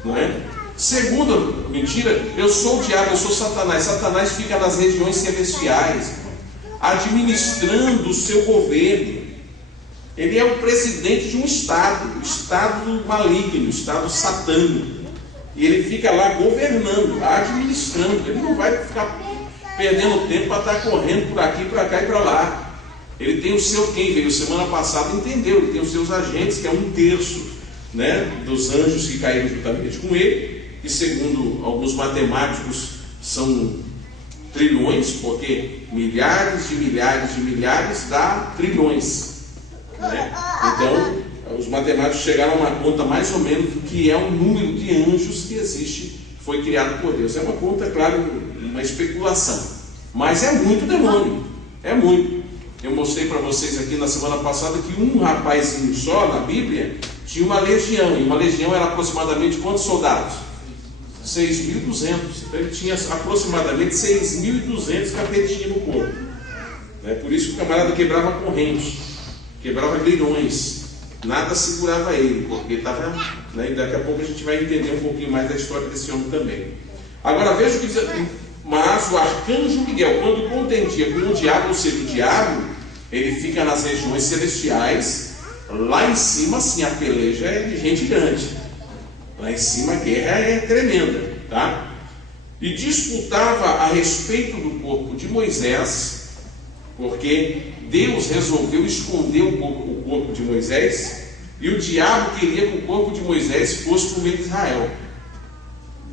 não é? Segunda mentira: eu sou o diabo, eu sou Satanás. Satanás fica nas regiões celestiais, administrando o seu governo. Ele é o presidente de um estado, o estado maligno, o estado satânico. E ele fica lá governando, administrando. Ele não vai ficar perdendo tempo para estar correndo por aqui, para cá e para lá. Ele tem o seu, quem veio semana passada entendeu, ele tem os seus agentes, que é 1/3, né, dos anjos que caíram juntamente com ele. E segundo alguns matemáticos, são trilhões, porque milhares de milhares de milhares dá trilhões, né? Então, os matemáticos chegaram a uma conta mais ou menos do que é o número de anjos que existe, foi criado por Deus. É uma conta, claro, uma especulação, mas é muito demônio, é muito. Eu mostrei para vocês aqui na semana passada que um rapazinho só na Bíblia tinha uma legião, e uma legião era aproximadamente quantos soldados? 6.200. Então ele tinha aproximadamente 6.200 capetinhos no corpo, né? Por isso que o camarada quebrava corrente, quebrava grilhões, nada segurava ele, porque estava, né? E daqui a pouco a gente vai entender um pouquinho mais da história desse homem também. Agora veja o que diz aqui: mas o arcanjo Miguel, quando contendia com o diabo, ou seja, o diabo, ele fica nas regiões celestiais. Lá em cima, sim, a peleja é de gente grande. Lá em cima a guerra é tremenda, tá? E disputava a respeito do corpo de Moisés, porque Deus resolveu esconder o corpo de Moisés, e o diabo queria que o corpo de Moisés fosse para o meio de Israel.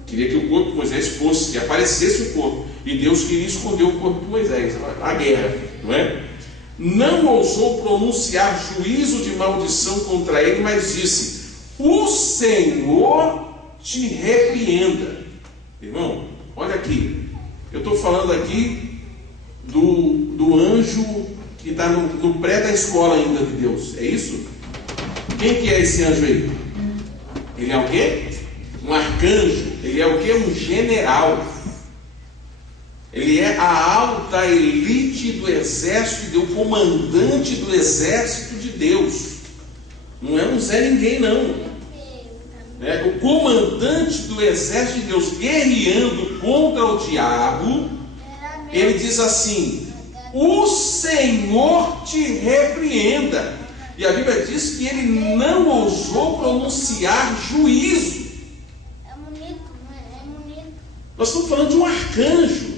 Queria que o corpo de Moisés fosse, que aparecesse o corpo, e Deus queria esconder o corpo de Moisés. A guerra, não é? Não ousou pronunciar juízo de maldição contra ele, mas disse: o Senhor te repreenda. Irmão, olha aqui, eu estou falando aqui do anjo que está no pré da escola ainda de Deus, é isso? Quem que é esse anjo aí? Ele é o quê? Um arcanjo. Ele é o quê? Um general. Ele é a alta elite do exército de Deus, o comandante do exército de Deus. Não é um Zé Ninguém, não. É o comandante do exército de Deus, guerreando contra o diabo. Ele diz assim: o Senhor te repreenda. E a Bíblia diz que ele não ousou pronunciar juízo. Nós estamos falando de um arcanjo.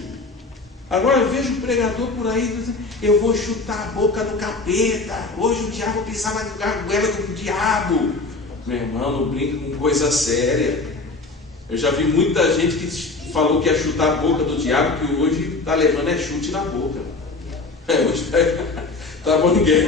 Agora eu vejo o pregador por aí dizendo: eu vou chutar a boca do capeta, hoje o diabo pisar na goela do diabo. Meu irmão, não brinca com coisa séria. Eu já vi muita gente que falou que ia chutar a boca do diabo, que hoje está levando chute na boca. Hoje está bom ninguém.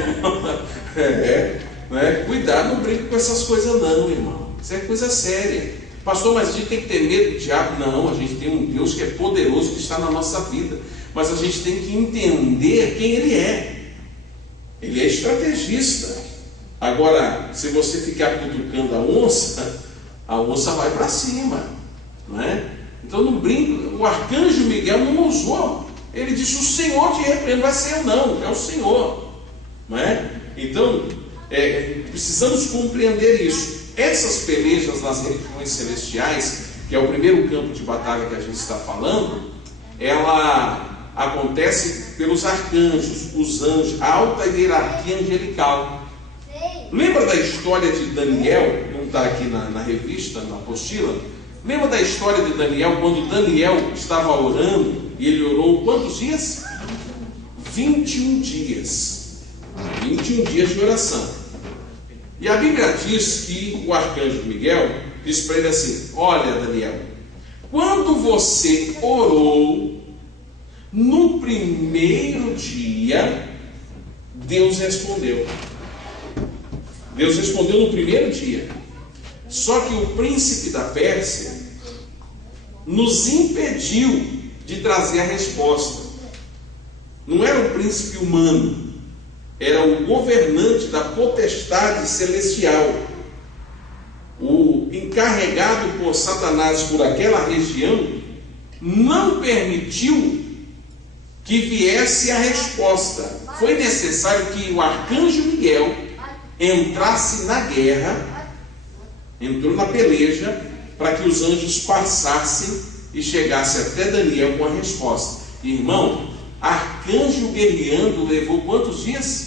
Né? Cuidado, não brinca com essas coisas não, irmão. Isso é coisa séria. Pastor, mas a gente tem que ter medo do diabo? Não, a gente tem um Deus que é poderoso, que está na nossa vida. Mas a gente tem que entender quem Ele é. Ele é estrategista. Agora, se você ficar cutucando a onça vai para cima, não é? Então não brinca. O arcanjo Miguel não ousou. Ele disse: o Senhor te repreende. Não vai ser eu não, é o Senhor, não é? Então, precisamos compreender isso. Essas pelejas nas regiões celestiais, que é o primeiro campo de batalha que a gente está falando, ela acontece pelos arcanjos, os anjos, a alta hierarquia angelical. Lembra da história de Daniel? Não está aqui na revista, na apostila. Lembra da história de Daniel, quando Daniel estava orando, e ele orou quantos dias? 21 dias. 21 dias de oração. E a Bíblia diz que o arcanjo Miguel disse para ele assim: olha, Daniel, quando você orou no primeiro dia, Deus respondeu. Deus respondeu no primeiro dia. Só que o príncipe da Pérsia nos impediu de trazer a resposta. Não era um príncipe humano, era o governante da potestade celestial, o encarregado por Satanás por aquela região, não permitiu que viesse a resposta. Foi necessário que o arcanjo Miguel entrasse na guerra, entrou na peleja, para que os anjos passassem e chegassem até Daniel com a resposta. Irmão, arcanjo guerreando levou quantos dias?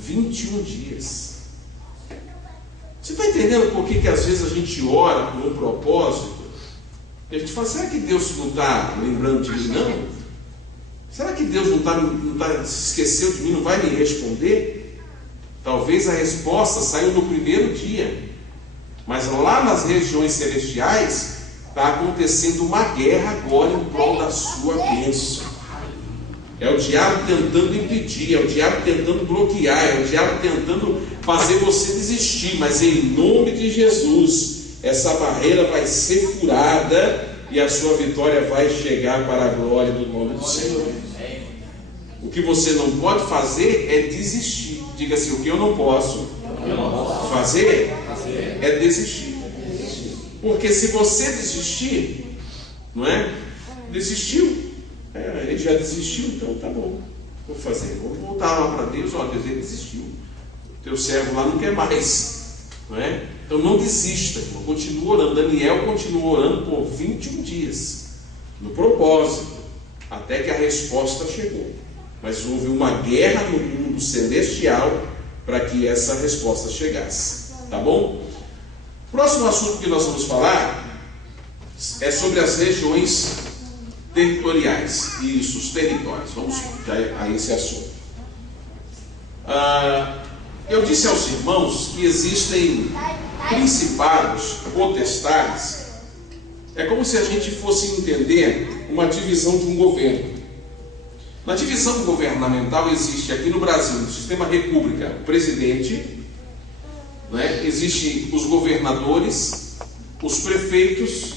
21 dias. Você está entendendo por que às vezes a gente ora por um propósito? E a gente fala: será que Deus não está lembrando de mim, não? Será que Deus não se esqueceu de mim, não vai me responder? Talvez a resposta saiu no primeiro dia, mas lá nas regiões celestiais está acontecendo uma guerra agora em prol da sua bênção. É o diabo tentando impedir, é o diabo tentando bloquear, é o diabo tentando fazer você desistir, mas em nome de Jesus, essa barreira vai ser furada e a sua vitória vai chegar para a glória do nome do Senhor. O que você não pode fazer é desistir. Diga assim: o que eu não posso fazer é desistir. Porque se você desistir, não é? Desistiu. Ele já desistiu, então tá bom. Vou fazer. Vou voltar lá para Deus. Ó, Deus, ele desistiu. O teu servo lá não quer mais. Não é? Então não desista, irmão. Continua orando. Daniel continuou orando por 21 dias. No propósito. Até que a resposta chegou. Mas houve uma guerra no mundo celestial para que essa resposta chegasse. Tá bom? Próximo assunto que nós vamos falar é sobre as regiões territoriais. Isso, os territórios. Vamos a esse assunto. Eu disse aos irmãos que existem principados, potestades. É como se a gente fosse entender uma divisão de um governo. Na divisão governamental existe aqui no Brasil, no sistema república, o presidente, né? Existem os governadores, os prefeitos,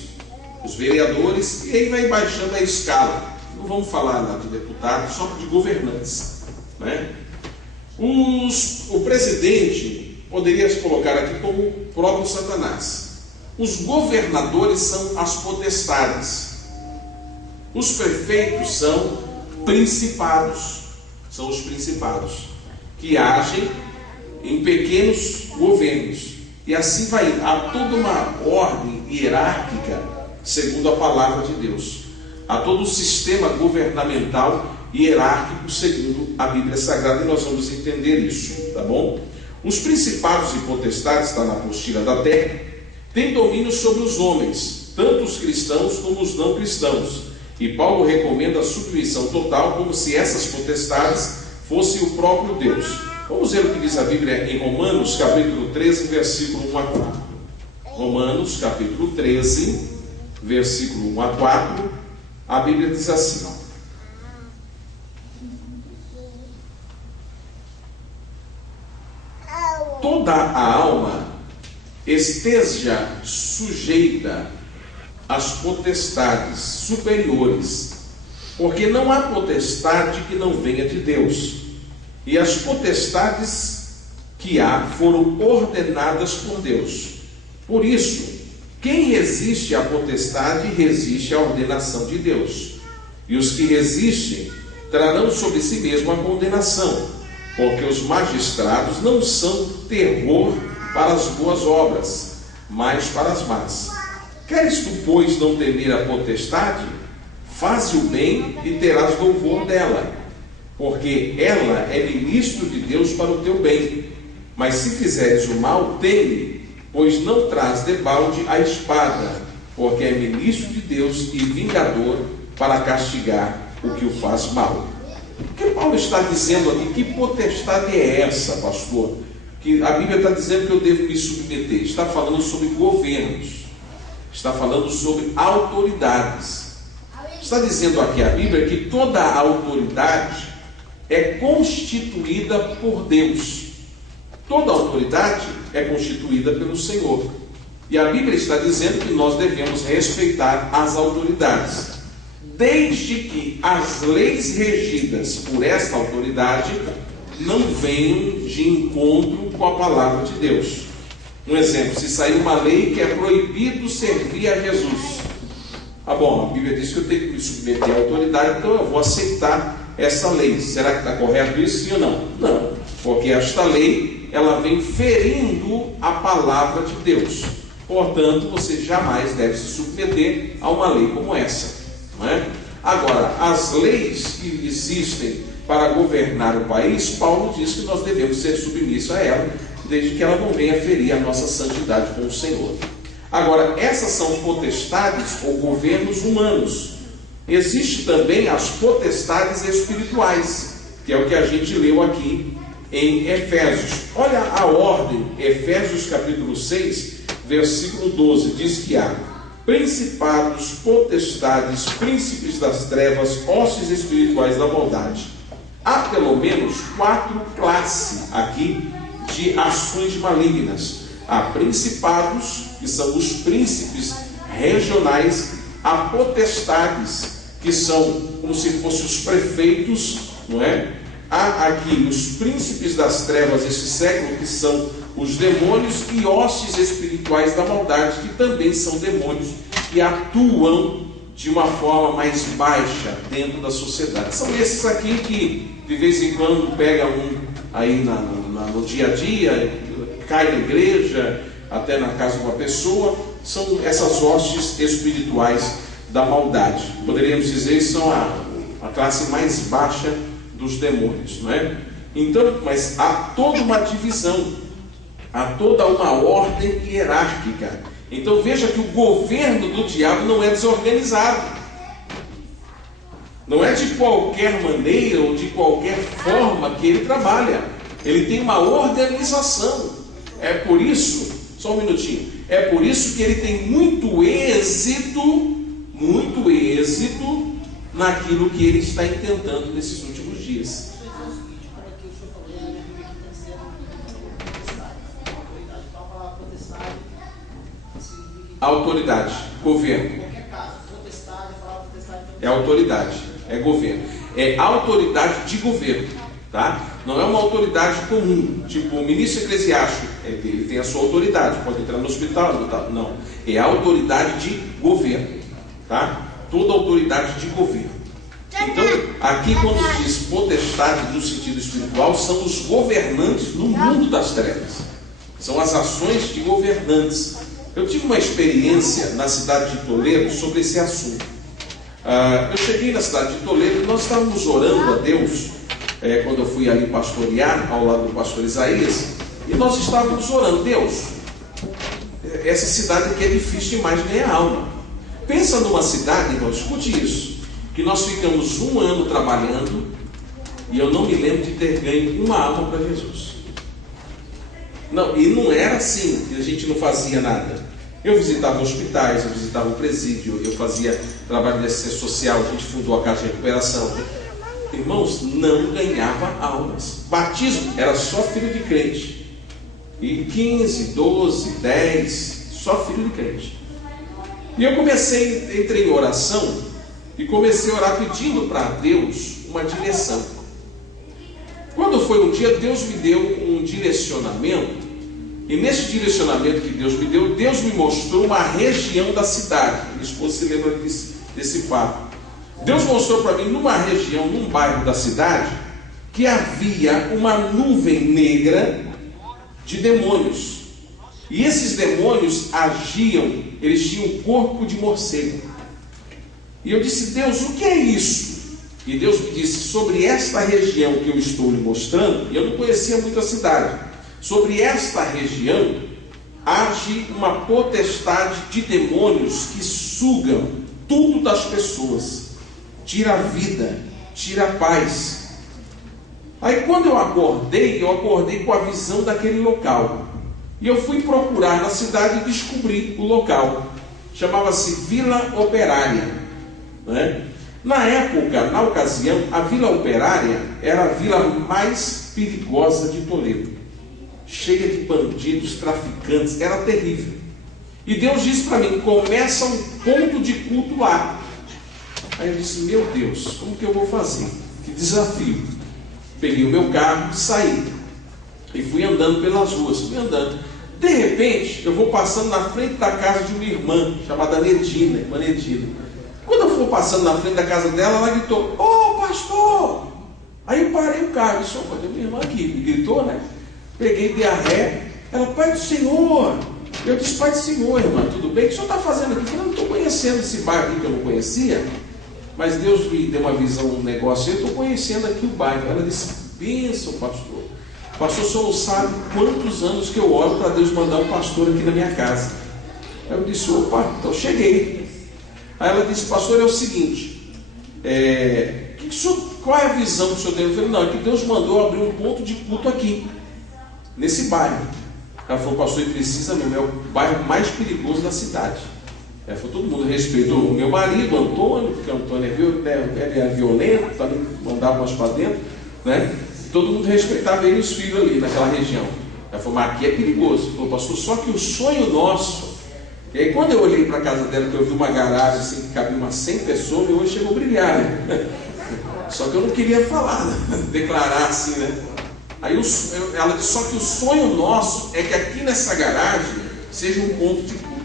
os vereadores, e aí vai baixando a escala. Não vamos falar lá de deputados, só de governantes, né? O presidente poderia se colocar aqui como o próprio Satanás. Os governadores são as potestades. Os prefeitos são principados, são os principados que agem em pequenos governos. E assim vai, há toda uma ordem hierárquica segundo a palavra de Deus. Há todo um sistema governamental hierárquico segundo a Bíblia Sagrada, e nós vamos entender isso, tá bom? Os principados e potestades, está na apostila da terra, têm domínio sobre os homens, tanto os cristãos como os não cristãos. E Paulo recomenda a submissão total, como se essas potestades fossem o próprio Deus. Vamos ver o que diz a Bíblia em Romanos, capítulo 13, versículo 1 a 4. Romanos, capítulo 13, versículo 1 a 4. A Bíblia diz assim, ó: toda a alma esteja sujeita às potestades superiores, porque não há potestade que não venha de Deus, e as potestades que há foram ordenadas por Deus. Por isso, quem resiste à potestade resiste à ordenação de Deus, e os que resistem trarão sobre si mesmo a condenação, porque os magistrados não são terror para as boas obras, mas para as más. Queres tu, pois, não temer a potestade? Faze o bem e terás louvor dela, porque ela é ministro de Deus para o teu bem. Mas se fizeres o mal, teme, pois não traz debalde a espada, porque é ministro de Deus e vingador para castigar o que o faz mal. O que Paulo está dizendo aqui? Que potestade é essa, pastor? Que a Bíblia está dizendo que eu devo me submeter. Está falando sobre governos, está falando sobre autoridades. Está dizendo aqui a Bíblia que toda a autoridade é constituída por Deus. Toda autoridade é constituída pelo Senhor. E a Bíblia está dizendo que nós devemos respeitar as autoridades, desde que as leis regidas por esta autoridade não venham de encontro com a palavra de Deus. Um exemplo, se sair uma lei que é proibido servir a Jesus, bom, a Bíblia diz que eu tenho que me submeter à autoridade, então eu vou aceitar essa lei. Será que está correto isso, sim ou não? Não, porque esta lei, ela vem ferindo a palavra de Deus. Portanto, você jamais deve se submeter a uma lei como essa, não é? Agora, as leis que existem para governar o país, Paulo diz que nós devemos ser submissos a ela, desde que ela não venha ferir a nossa santidade com o Senhor. Agora, essas são potestades ou governos humanos. Existe também as potestades espirituais, que é o que a gente leu aqui em Efésios. Olha a ordem, Efésios capítulo 6, versículo 12, diz que há principados, potestades, príncipes das trevas, hostes espirituais da maldade. Há pelo menos 4 classes aqui de ações malignas. Há principados, que são os príncipes regionais. Há potestades, que são como se fossem os prefeitos, não é? Há aqui os príncipes das trevas desse século, que são os demônios, e hostes espirituais da maldade, que também são demônios e atuam de uma forma mais baixa dentro da sociedade. São esses aqui que de vez em quando pega um aí no dia a dia, cai na igreja, até na casa de uma pessoa. São essas hostes espirituais da maldade. Poderíamos dizer que são a classe mais baixa dos demônios, não é? Então, mas há toda uma divisão, há toda uma ordem hierárquica. Então veja que o governo do diabo não é desorganizado, não é de qualquer maneira ou de qualquer forma que ele trabalha. Ele tem uma organização. É por isso, só um minutinho, é por isso que ele tem muito êxito naquilo que ele está intentando nesses últimos dias. Autoridade, governo. É autoridade, é governo. É autoridade de governo, tá? Não é uma autoridade comum, tipo o ministro eclesiástico, ele tem a sua autoridade, pode entrar no hospital, não. É autoridade de governo, tá? toda autoridade de governo. Então, aqui quando diz potestade no sentido espiritual, são os governantes no mundo das trevas. São as ações de governantes. Eu tive uma experiência na cidade de Toledo sobre esse assunto. Eu cheguei na cidade de Toledo e nós estávamos orando a Deus, quando eu fui ali pastorear, ao lado do pastor Isaías, e nós estávamos orando: Deus, essa cidade aqui é difícil demais ganhar alma. Pensa numa cidade, irmão, escute isso, que nós ficamos 1 ano trabalhando e eu não me lembro de ter ganho uma alma para Jesus. Não, e não era assim, que a gente não fazia nada. Eu visitava hospitais, eu visitava o presídio, eu fazia trabalho de assistência social, a gente fundou a Casa de Recuperação. Irmãos, não ganhava almas. Batismo era só filho de crente. E 15, 12, 10, só filho de crente. E eu entrei em oração e comecei a orar pedindo para Deus uma direção. Quando foi um dia, Deus me deu um direcionamento. E nesse direcionamento que Deus me deu, Deus me mostrou uma região da cidade. Minha esposa se lembra desse fato. Deus mostrou para mim, numa região, num bairro da cidade, que havia uma nuvem negra de demônios. E esses demônios agiam, eles tinham um corpo de morcego. E eu disse: Deus, o que é isso? E Deus me disse: sobre esta região que eu estou lhe mostrando, e eu não conhecia muito a cidade, sobre esta região age uma potestade de demônios que sugam tudo das pessoas, tira a vida, tira a paz. Aí quando eu acordei com a visão daquele local. E eu fui procurar na cidade e descobri o local. Chamava-se Vila Operária, né? Na época, na ocasião, a Vila Operária era a vila mais perigosa de Toledo, cheia de bandidos, traficantes, era terrível. E Deus disse para mim: começa um ponto de culto lá. Aí eu disse: meu Deus, como que eu vou fazer? Que desafio. Peguei o meu carro, saí e fui andando pelas ruas, fui andando. De repente, eu vou passando na frente da casa de uma irmã chamada Nedina, irmã Nedina. Quando eu for passando na frente da casa dela, ela gritou: ô pastor! Aí eu parei o carro e disse: opa, tem minha irmã aqui. Me gritou, né? Peguei, dei a ré. Ela: pai do Senhor. Eu disse: pai do Senhor, irmã, tudo bem? O que o senhor está fazendo aqui? Eu não estou conhecendo esse bairro aqui que eu não conhecia, mas Deus me deu uma visão, um negócio, eu estou conhecendo aqui o bairro. Ela disse: bênção, pastor. Pastor, o senhor não sabe quantos anos que eu oro para Deus mandar um pastor aqui na minha casa. Aí eu disse: opa, então cheguei. Aí ela disse: pastor, é o seguinte, qual é a visão que o senhor tem? Eu falei: não, é que Deus mandou abrir um ponto de culto aqui, nesse bairro. Ela falou: pastor, ele precisa mesmo, é o bairro mais perigoso da cidade. Ela falou: todo mundo respeitou o meu marido, Antônio, porque Antônio ele é violento, também mandava umas para dentro, né? Todo mundo respeitava ele e os filhos ali naquela região. Ela falou: mas aqui é perigoso. Ela falou: pastor, só que o sonho nosso. E aí quando eu olhei para a casa dela, que eu vi uma garagem assim, que cabia umas 100 pessoas, meu olho chegou a brilhar, né? Só que eu não queria falar, né? Declarar assim, né? Aí ela disse: só que o sonho nosso é que aqui nessa garagem seja um ponto de culto.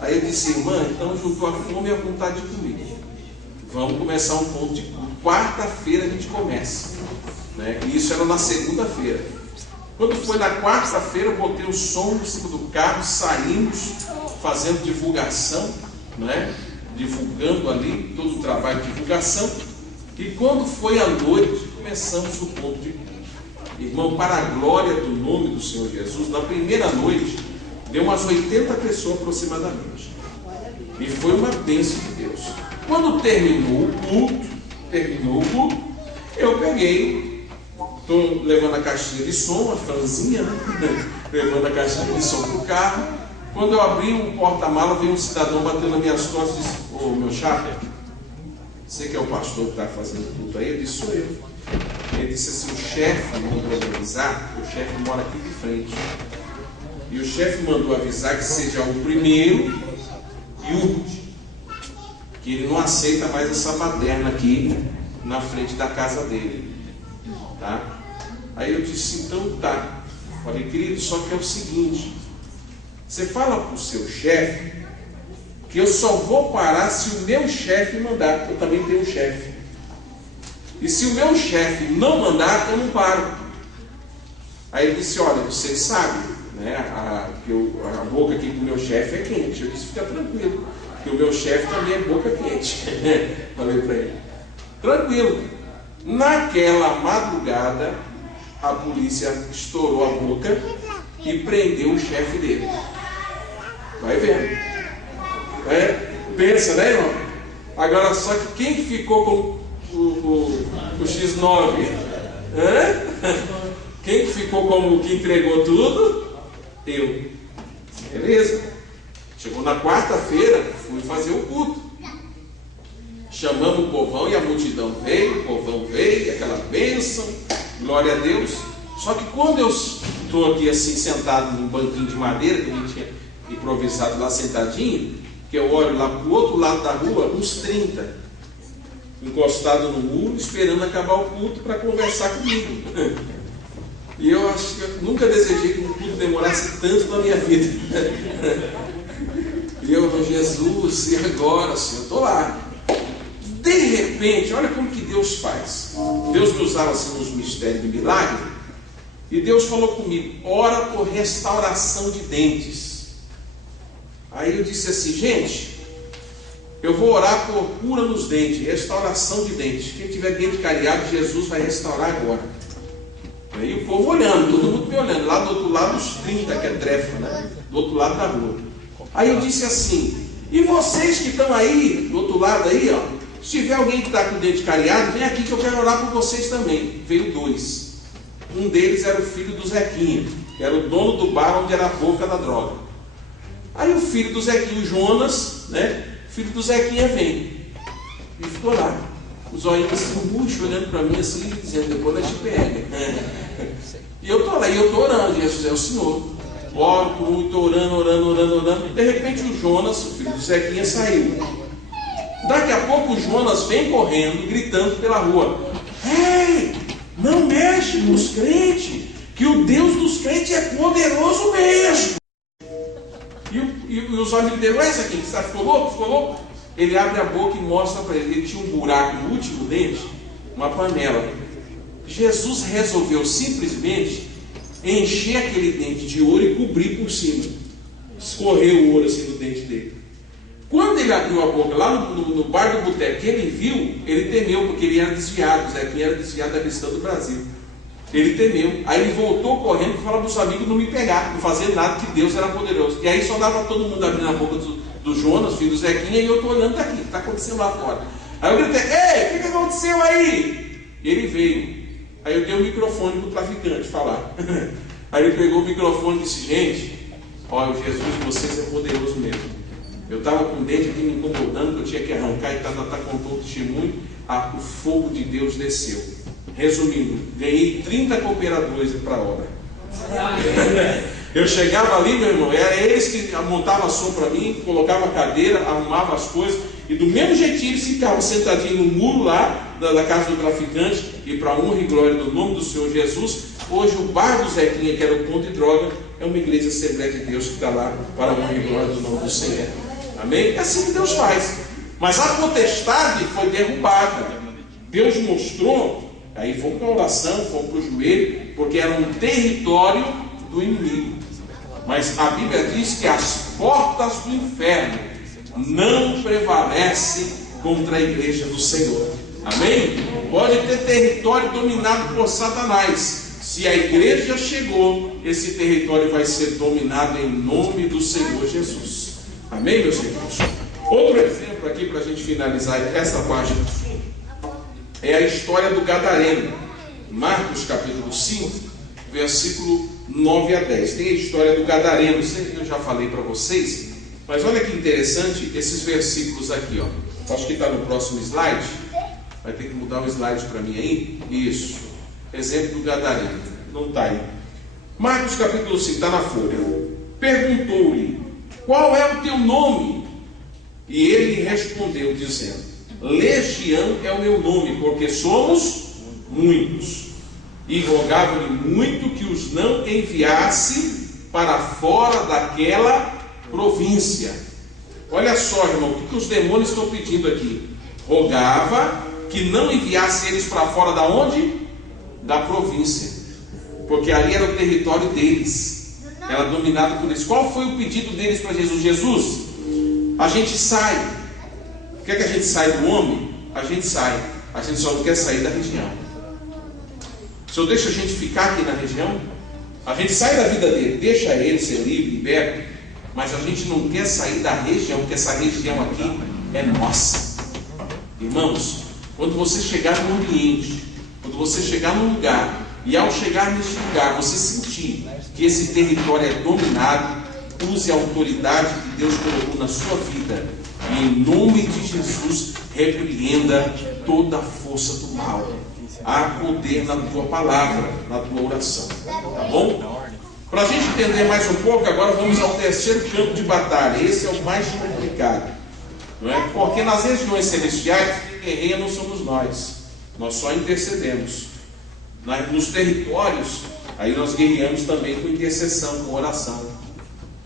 Aí eu disse: irmã, então juntou a fome e a vontade de comer. Vamos começar um ponto de culto. Quarta-feira a gente começa, né? E isso era na segunda-feira. Quando foi na quarta-feira, eu botei o som em cima do carro, saímos fazendo divulgação, né? Divulgando ali todo o trabalho de divulgação. E quando foi à noite, começamos o ponto de culto. Irmão, para a glória do nome do Senhor Jesus, na primeira noite deu umas 80 pessoas aproximadamente. E foi uma bênção de Deus. Quando terminou o culto, eu peguei, estou levando a caixinha de som, a franzinha, né? Levando a caixinha de som para o carro. Quando eu abri o porta-mala, veio um cidadão batendo nas minhas costas e disse: ô meu chapa, você que é o pastor que está fazendo culto aí? Eu disse: sou eu. Ele disse assim: o chefe mandou avisar, o chefe mora aqui de frente. E o chefe mandou avisar que seja o primeiro e o último, que ele não aceita mais essa baderna aqui na frente da casa dele, tá? Aí eu disse: então tá. Falei: querido, só que é o seguinte, você fala para o seu chefe que eu só vou parar se o meu chefe mandar, porque eu também tenho um chefe. E se o meu chefe não mandar, eu não paro. Aí ele disse, olha, você sabe, né, a boca aqui do meu chefe é quente. Eu disse, fica tranquilo, que o meu chefe também é boca quente. Falei para ele, tranquilo. Naquela madrugada, a polícia estourou a boca e prendeu o chefe dele. Vai vendo. Pensa, né, irmão? Agora, só que quem ficou com o X9? Quem ficou como que entregou tudo? Eu. Beleza. Chegou na quarta-feira, fui fazer o culto. Chamamos o povão e a multidão veio, o povão veio, aquela bênção, glória a Deus. Só que quando eu estou aqui assim, sentado num banquinho de madeira, que a gente tinha improvisado lá sentadinho, que eu olho lá para o outro lado da rua, uns 30, encostado no muro, esperando acabar o culto para conversar comigo. E eu acho que eu nunca desejei que um culto demorasse tanto na minha vida. E eu, Jesus, e agora, Senhor? Estou lá. De repente, olha como que Deus faz. Deus me usava assim nos mistérios de milagre. E Deus falou comigo, ora por restauração de dentes. Aí eu disse assim, gente, eu vou orar por cura nos dentes, restauração de dentes. Quem tiver dente cariado, Jesus vai restaurar agora. Aí o povo olhando, todo mundo me olhando, lá do outro lado os 30, que é trefa, né? Do outro lado da rua. Aí eu disse assim, e vocês que estão aí, do outro lado aí, ó, se tiver alguém que está com o dente cariado, vem aqui que eu quero orar por vocês também. Veio 2. Um deles era o filho do Zequinha, que era o dono do bar onde era a boca da droga. Aí o filho do Zequinha, o Jonas, né? O filho do Zequinha vem. E ficou lá. Os olhinhos assim, murcho, olhando para mim assim, dizendo, depois nós te pega. E eu estou lá, e eu estou orando, Jesus é o Senhor. Oro por um, estou orando. De repente o Jonas, o filho do Zequinha, saiu. Daqui a pouco o Jonas vem correndo, gritando pela rua. Ei, não mexe nos crentes, que o Deus dos crentes é poderoso mesmo. E os amigos dele, ué, esse aqui, você ficou louco? Ficou louco? Ele abre a boca e mostra para ele, ele tinha um buraco no último dente, uma panela. Jesus resolveu simplesmente encher aquele dente de ouro e cobrir por cima. Escorreu o ouro assim no dente dele. Quando ele abriu a boca lá no bar do boteco, que ele viu, ele temeu, porque ele era desviado, Zé, quem era desviado da cristã do Brasil. Ele temeu, aí ele voltou correndo e falou para os amigos não me pegar, não fazer nada, que Deus era poderoso. E aí só dava todo mundo abrindo a boca do Jonas, filho do Zequinha, e eu estou olhando daqui, o que está acontecendo lá fora. Aí eu gritei, ei, o que aconteceu aí? E ele veio. Aí eu dei o microfone para o traficante falar. Aí ele pegou o microfone e disse, gente, olha, o Jesus de vocês é poderoso mesmo. Eu estava com o dente aqui me incomodando, que eu tinha que arrancar e contou o testemunho. O fogo de Deus desceu. Resumindo, ganhei 30 cooperadores para a obra. Eu chegava ali, meu irmão, era eles que montavam som para mim, colocavam a cadeira, arrumavam as coisas, e do mesmo jeitinho eles ficavam sentadinhos no muro lá da casa do traficante, e para a honra e glória do nome do Senhor Jesus, hoje o bar do Zequinha, que era o ponto de droga, é uma igreja Assembleia de Deus que está lá para a honra e glória do nome do Senhor. Amém? É assim que Deus faz. Mas a potestade foi derrubada. Deus mostrou, aí fomos para a oração, fomos para o joelho, porque era um território do inimigo. Mas a Bíblia diz que as portas do inferno não prevalecem contra a igreja do Senhor. Amém? Pode ter território dominado por Satanás. Se a igreja chegou, esse território vai ser dominado em nome do Senhor Jesus. Amém, meus irmãos? Outro exemplo aqui para a gente finalizar esta página é a história do Gadareno. Marcos capítulo 5, versículo 9 a 10. Tem a história do Gadareno, eu já falei para vocês, mas olha que interessante esses versículos aqui, ó. Acho que está no próximo slide. Vai ter que mudar o slide para mim aí. Isso. Exemplo do Gadareno. Não está aí. Marcos capítulo 5, está na folha. Perguntou-lhe, qual é o teu nome? E ele respondeu dizendo, Legião é o meu nome, porque somos muitos. E rogava-lhe muito que os não enviasse para fora daquela província. Olha só, irmão, o que os demônios estão pedindo aqui? Rogava que não enviasse eles para fora da onde? Da província, porque ali era o território deles, era dominado por eles. Qual foi o pedido deles para Jesus? Jesus, a gente sai. Quer que a gente saia do homem? A gente sai. A gente só não quer sair da região. O Senhor deixa a gente ficar aqui na região? A gente sai da vida dele, deixa ele ser livre, liberto, mas a gente não quer sair da região, porque essa região aqui é nossa. Irmãos, quando você chegar num ambiente, quando você chegar num lugar, e ao chegar nesse lugar, você sentir que esse território é dominado, use a autoridade que Deus colocou na sua vida, e em nome de Jesus, repreenda toda a força do mal. Há poder na tua palavra, na tua oração. Tá bom? Para a gente entender mais um pouco, agora vamos ao terceiro campo de batalha. Esse é o mais complicado, não é? Porque nas regiões celestiais, quem guerreia não somos nós. Nós só intercedemos. Nos territórios, aí nós guerreamos também com intercessão, com oração.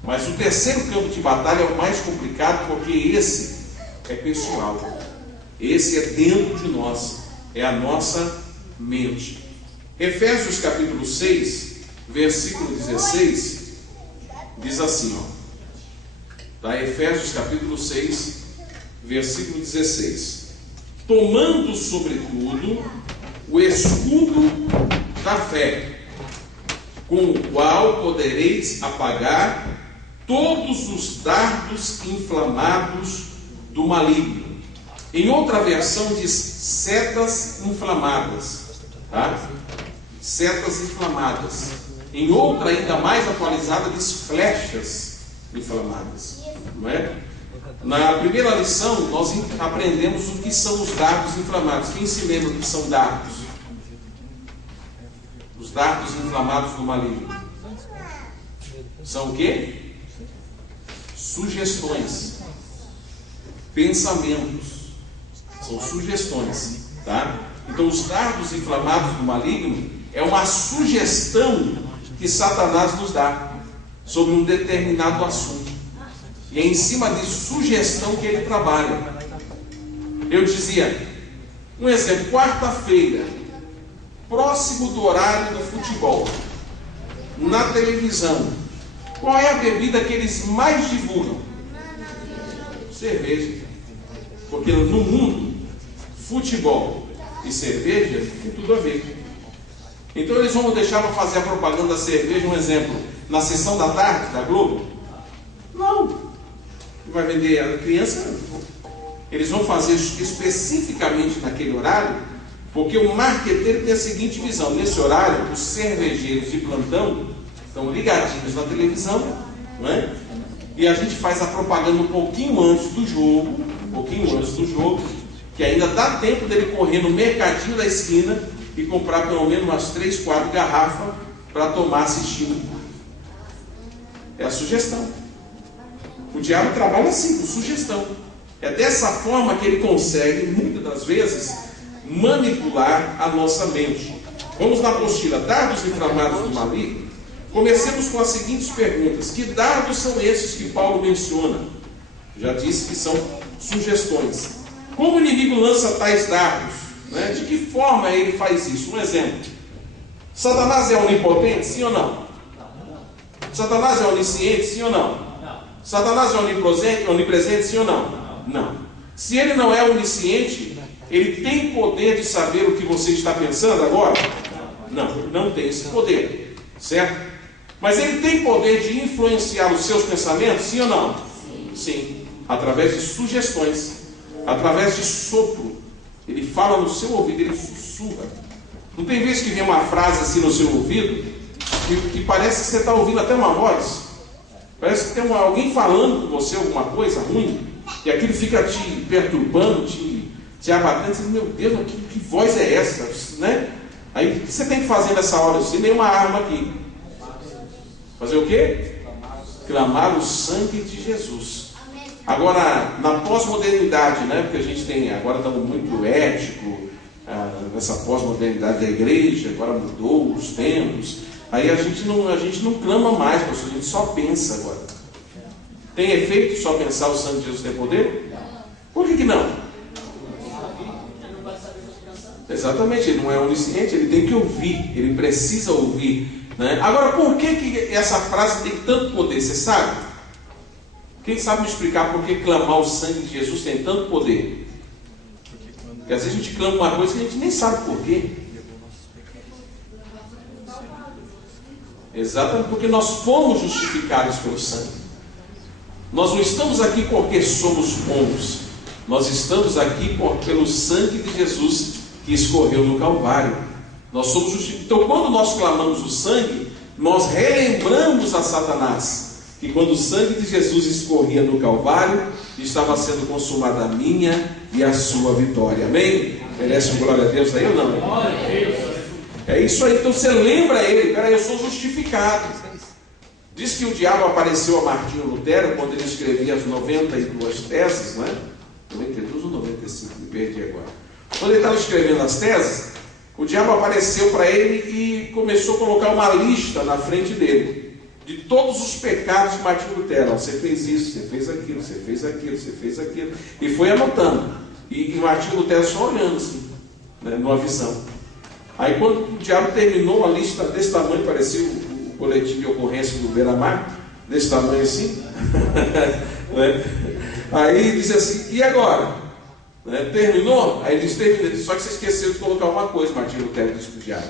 Mas o terceiro campo de batalha é o mais complicado, porque esse é pessoal. Esse é dentro de nós. É a nossa mente. Efésios capítulo 6, versículo 16, diz assim, tá? Efésios capítulo 6, versículo 16: tomando sobretudo o escudo da fé, com o qual podereis apagar todos os dardos inflamados do maligno. Em outra versão diz setas inflamadas, tá? Setas inflamadas. Em outra ainda mais atualizada diz flechas inflamadas, não é? Na primeira lição nós aprendemos o que são os dardos inflamados. Quem se lembra do que são dardos? Os dardos inflamados do maligno são o quê? Sugestões, pensamentos. São sugestões, tá? Então os dardos inflamados do maligno é uma sugestão que Satanás nos dá sobre um determinado assunto. E é em cima de sugestão que ele trabalha. Eu dizia, um exemplo, quarta-feira, próximo do horário do futebol, na televisão, qual é a bebida que eles mais divulgam? Cerveja. Porque no mundo, futebol e cerveja tem tudo a ver. Então eles vão deixar para fazer a propaganda da cerveja, um exemplo, na sessão da tarde da Globo? Não. Vai vender a criança? Eles vão fazer especificamente naquele horário, porque o marqueteiro tem a seguinte visão: nesse horário, os cervejeiros de plantão estão ligadinhos na televisão, não é? E a gente faz a propaganda um pouquinho antes do jogo, que ainda dá tempo dele correr no mercadinho da esquina e comprar pelo menos umas 3, 4 garrafas para tomar assistindo. É a sugestão. O diabo trabalha assim, com sugestão. É dessa forma que ele consegue, muitas das vezes, manipular a nossa mente. Vamos na apostila, dardos inflamados do maligno. Comecemos com as seguintes perguntas: que dardos são esses que Paulo menciona? Já disse que são sugestões. Como o inimigo lança tais dardos? Né? De que forma ele faz isso? Um exemplo: Satanás é onipotente, sim ou não? Satanás é onisciente, sim ou não? Satanás é onipresente, sim ou não? Não. Se ele não é onisciente, ele tem poder de saber o que você está pensando agora? Não, não tem esse poder, certo? Mas ele tem poder de influenciar os seus pensamentos, sim ou não? Sim. Através de sugestões, através de sopro. Ele fala no seu ouvido, ele sussurra. Não tem vez que vem uma frase assim no seu ouvido que parece que você está ouvindo até uma voz. Parece que tem alguém falando com você alguma coisa ruim, e aquilo fica te perturbando, te abatendo. Você diz, meu Deus, que voz é essa? Né? Aí o que você tem que fazer nessa hora? Você tem uma arma aqui. Fazer o quê? Clamar o sangue de Jesus. Agora, na pós-modernidade, né? Porque a gente tem, agora estamos muito ético, nessa pós-modernidade da igreja, agora mudou os tempos. Aí a gente não clama mais, pastor, a gente só pensa agora. Tem efeito só pensar o sangue de Jesus tem poder? Por que não? Exatamente, ele não é onisciente, ele tem que ouvir, ele precisa ouvir, né? Agora, por que essa frase tem tanto poder? Você sabe? Quem sabe me explicar por que clamar o sangue de Jesus tem tanto poder? Porque às vezes a gente clama uma coisa que a gente nem sabe por quê. Exatamente, porque nós fomos justificados pelo sangue. Nós não estamos aqui porque somos bons. Nós estamos aqui pelo sangue de Jesus que escorreu no Calvário. Nós somos justificados. Então, quando nós clamamos o sangue, nós relembramos a Satanás que quando o sangue de Jesus escorria no Calvário, estava sendo consumada a minha e a sua vitória. Amém? Merece um glória a Deus aí ou não? Glória a Deus. É isso aí. Então você lembra ele. Peraí, eu sou justificado. Diz que o diabo apareceu a Martinho Lutero quando ele escrevia as 92 teses, né? 92 ou 95, me perdi agora. Quando ele estava escrevendo as teses, o diabo apareceu para ele e começou a colocar uma lista na frente dele de todos os pecados de Martinho Lutero. Você fez isso, você fez aquilo, você fez aquilo, você fez aquilo. E foi anotando. E Martinho Lutero só olhando assim, né, numa visão. Aí quando o diabo terminou a lista desse tamanho, parecia o boletim de ocorrência do Beira-Mar, desse tamanho assim. Né? Aí ele disse assim, e agora? Né? Terminou? Aí ele disse, terminou. Só que você esqueceu de colocar uma coisa, Martinho Lutero disse para o diabo.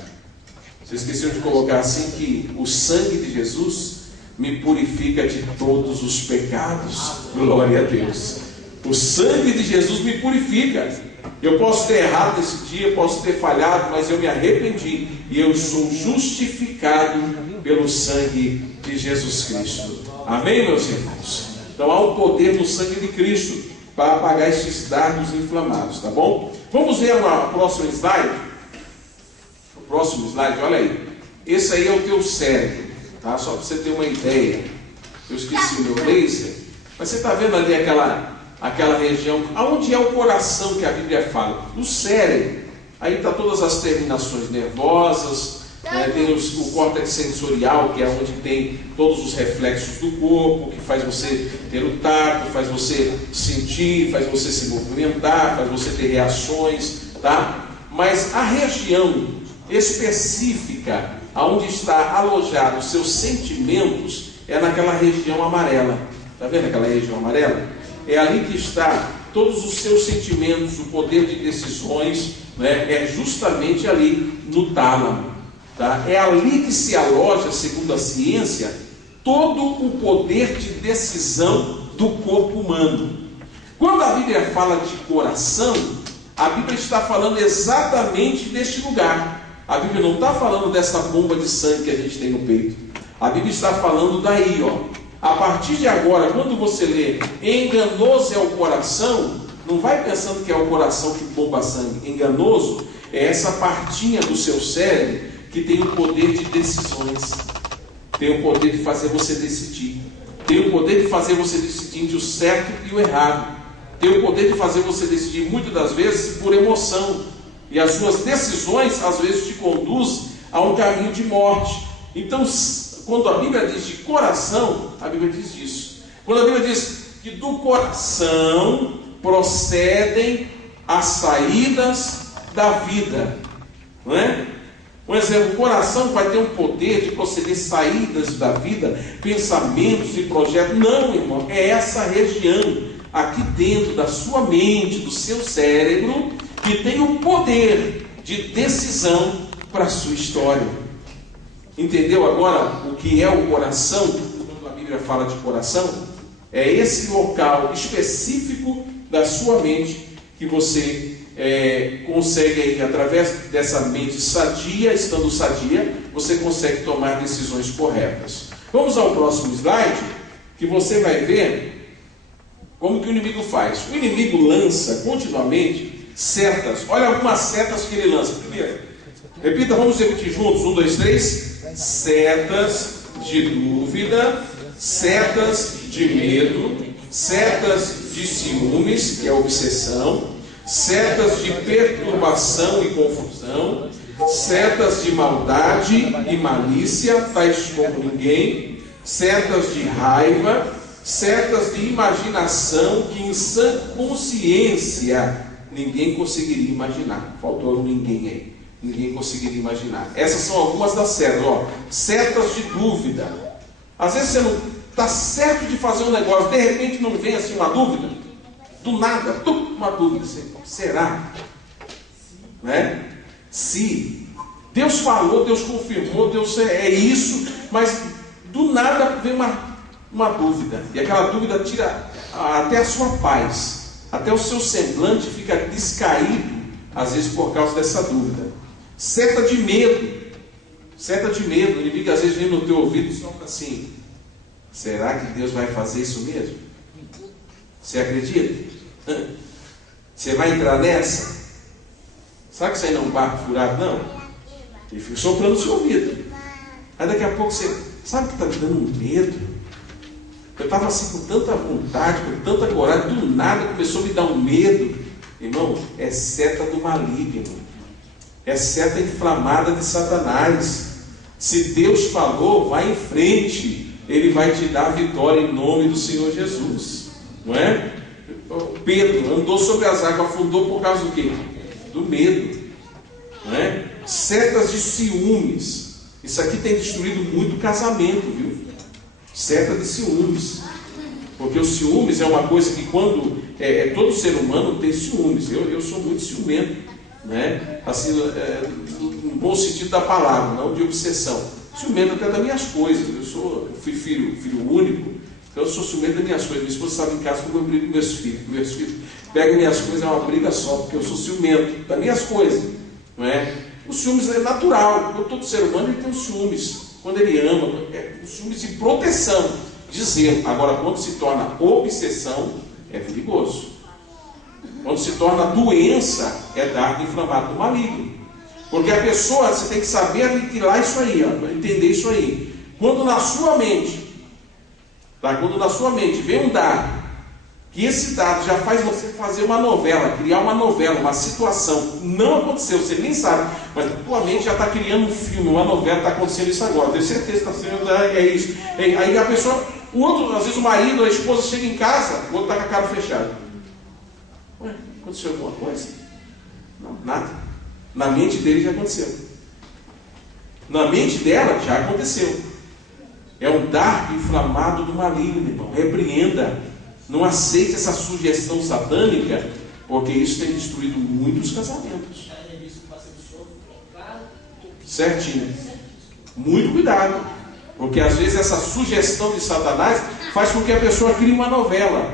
Você esqueceu de colocar assim que o sangue de Jesus me purifica de todos os pecados. Glória a Deus. O sangue de Jesus me purifica. Eu posso ter errado nesse dia, posso ter falhado, mas eu me arrependi e eu sou justificado pelo sangue de Jesus Cristo. Amém, meus irmãos? Então há um poder no sangue de Cristo para apagar esses dardos inflamados, tá bom? Vamos ver o próximo slide? O próximo slide, olha aí. Esse aí é o teu cérebro, tá? Só para você ter uma ideia. Eu esqueci o meu laser, mas você está vendo ali aquela região, aonde é o coração que a Bíblia fala? No cérebro. Aí está todas as terminações nervosas, né? Tem o córtex sensorial, que é onde tem todos os reflexos do corpo, que faz você ter o tato, faz você sentir, faz você se movimentar, faz você ter reações, tá? Mas a região específica, aonde está alojado os seus sentimentos, é naquela região amarela. Está vendo aquela região amarela? É ali que está todos os seus sentimentos, o poder de decisões, né? É justamente ali no tálamo, tá? É ali que se aloja, segundo a ciência, todo o poder de decisão do corpo humano. Quando a Bíblia fala de coração, a Bíblia está falando exatamente deste lugar. A Bíblia não está falando dessa bomba de sangue que a gente tem no peito. A Bíblia está falando daí, ó. A partir de agora, quando você lê enganoso é o coração, não vai pensando que é o coração que bomba sangue. Enganoso é essa partinha do seu cérebro que tem o poder de decisões. Tem o poder de fazer você decidir. Tem o poder de fazer você decidir entre o certo e o errado. Tem o poder de fazer você decidir, muitas das vezes, por emoção. E as suas decisões, às vezes, te conduzem a um caminho de morte. Então, quando a Bíblia diz de coração, a Bíblia diz isso. Quando a Bíblia diz que do coração procedem as saídas da vida, não é? Por exemplo, o coração vai ter um poder de proceder saídas da vida, pensamentos e projetos. Não, irmão, é essa região aqui dentro da sua mente, do seu cérebro, que tem o poder de decisão para a sua história. Entendeu agora o que é o coração? Quando a Bíblia fala de coração, é esse local específico da sua mente que você consegue, aí, através dessa mente sadia, estando sadia, você consegue tomar decisões corretas. Vamos ao próximo slide, que você vai ver como que o inimigo faz. O inimigo lança continuamente setas. Olha algumas setas que ele lança. Primeiro, repita, vamos repetir juntos. 1, 2, 3. Setas de dúvida, setas de medo, setas de ciúmes, que é obsessão, setas de perturbação e confusão, setas de maldade e malícia, tais como ninguém, setas de raiva, setas de imaginação que em sã consciência ninguém conseguiria imaginar. Faltou um ninguém aí. Ninguém conseguiria imaginar. Essas são algumas das setas. Setas de dúvida. Às vezes você não está certo de fazer um negócio, de repente não vem assim uma dúvida. Do nada, uma dúvida. Será? Né? Se Deus falou, Deus confirmou, Deus é isso, mas do nada vem uma dúvida. E aquela dúvida tira até a sua paz, até o seu semblante fica descaído, às vezes por causa dessa dúvida. Seta de medo. Seta de medo. O inimigo às vezes vem no teu ouvido e sopra assim: será que Deus vai fazer isso mesmo? Você acredita? Você vai entrar nessa? Sabe que isso aí não é um barco furado, não? Ele fica soprando no seu ouvido. Aí daqui a pouco você... Sabe que está me dando um medo? Eu estava assim com tanta vontade, com tanta coragem, do nada começou a me dar um medo. Irmão, é seta do maligno. É seta inflamada de Satanás. Se Deus falou, vai em frente. Ele vai te dar a vitória em nome do Senhor Jesus. Não é? Pedro andou sobre as águas, afundou por causa do quê? Do medo. Não é? Setas de ciúmes. Isso aqui tem destruído muito casamento, viu? Seta de ciúmes. Porque o ciúmes é uma coisa que quando... todo ser humano tem ciúmes. Eu sou muito ciumento, né? Assim, no bom sentido da palavra, não de obsessão. Ciumento até das minhas coisas. Eu fui filho único, então eu sou ciumento das minhas coisas. Minha esposa sabe em casa como eu brigo com meus filhos. Meus filhos pegam minhas coisas, é uma briga só, porque eu sou ciumento das minhas coisas, não é? O ciúmes é natural. Todo ser humano ele tem os ciúmes. Quando ele ama, os ciúmes de proteção, de zelo. Agora, quando se torna obsessão, é perigoso. Quando se torna doença, é dardo inflamado do maligno. Porque a pessoa, você tem que saber aniquilar isso aí, entender isso aí. Quando na sua mente vem um dardo, que esse dardo já faz você fazer uma novela, criar uma novela, uma situação, não aconteceu, você nem sabe, mas a tua mente já está criando um filme, uma novela, está acontecendo isso agora, tenho certeza que está sendo, é isso. Aí a pessoa, o outro, às vezes o marido, a esposa chega em casa, o outro está com a cara fechada. Ué, aconteceu alguma coisa? Não, nada. Na mente dele já aconteceu. Na mente dela já aconteceu. É um dardo inflamado do maligno, irmão. Repreenda. Não aceite essa sugestão satânica, porque isso tem destruído muitos casamentos. Certinho. Muito cuidado. Porque às vezes essa sugestão de Satanás faz com que a pessoa crie uma novela.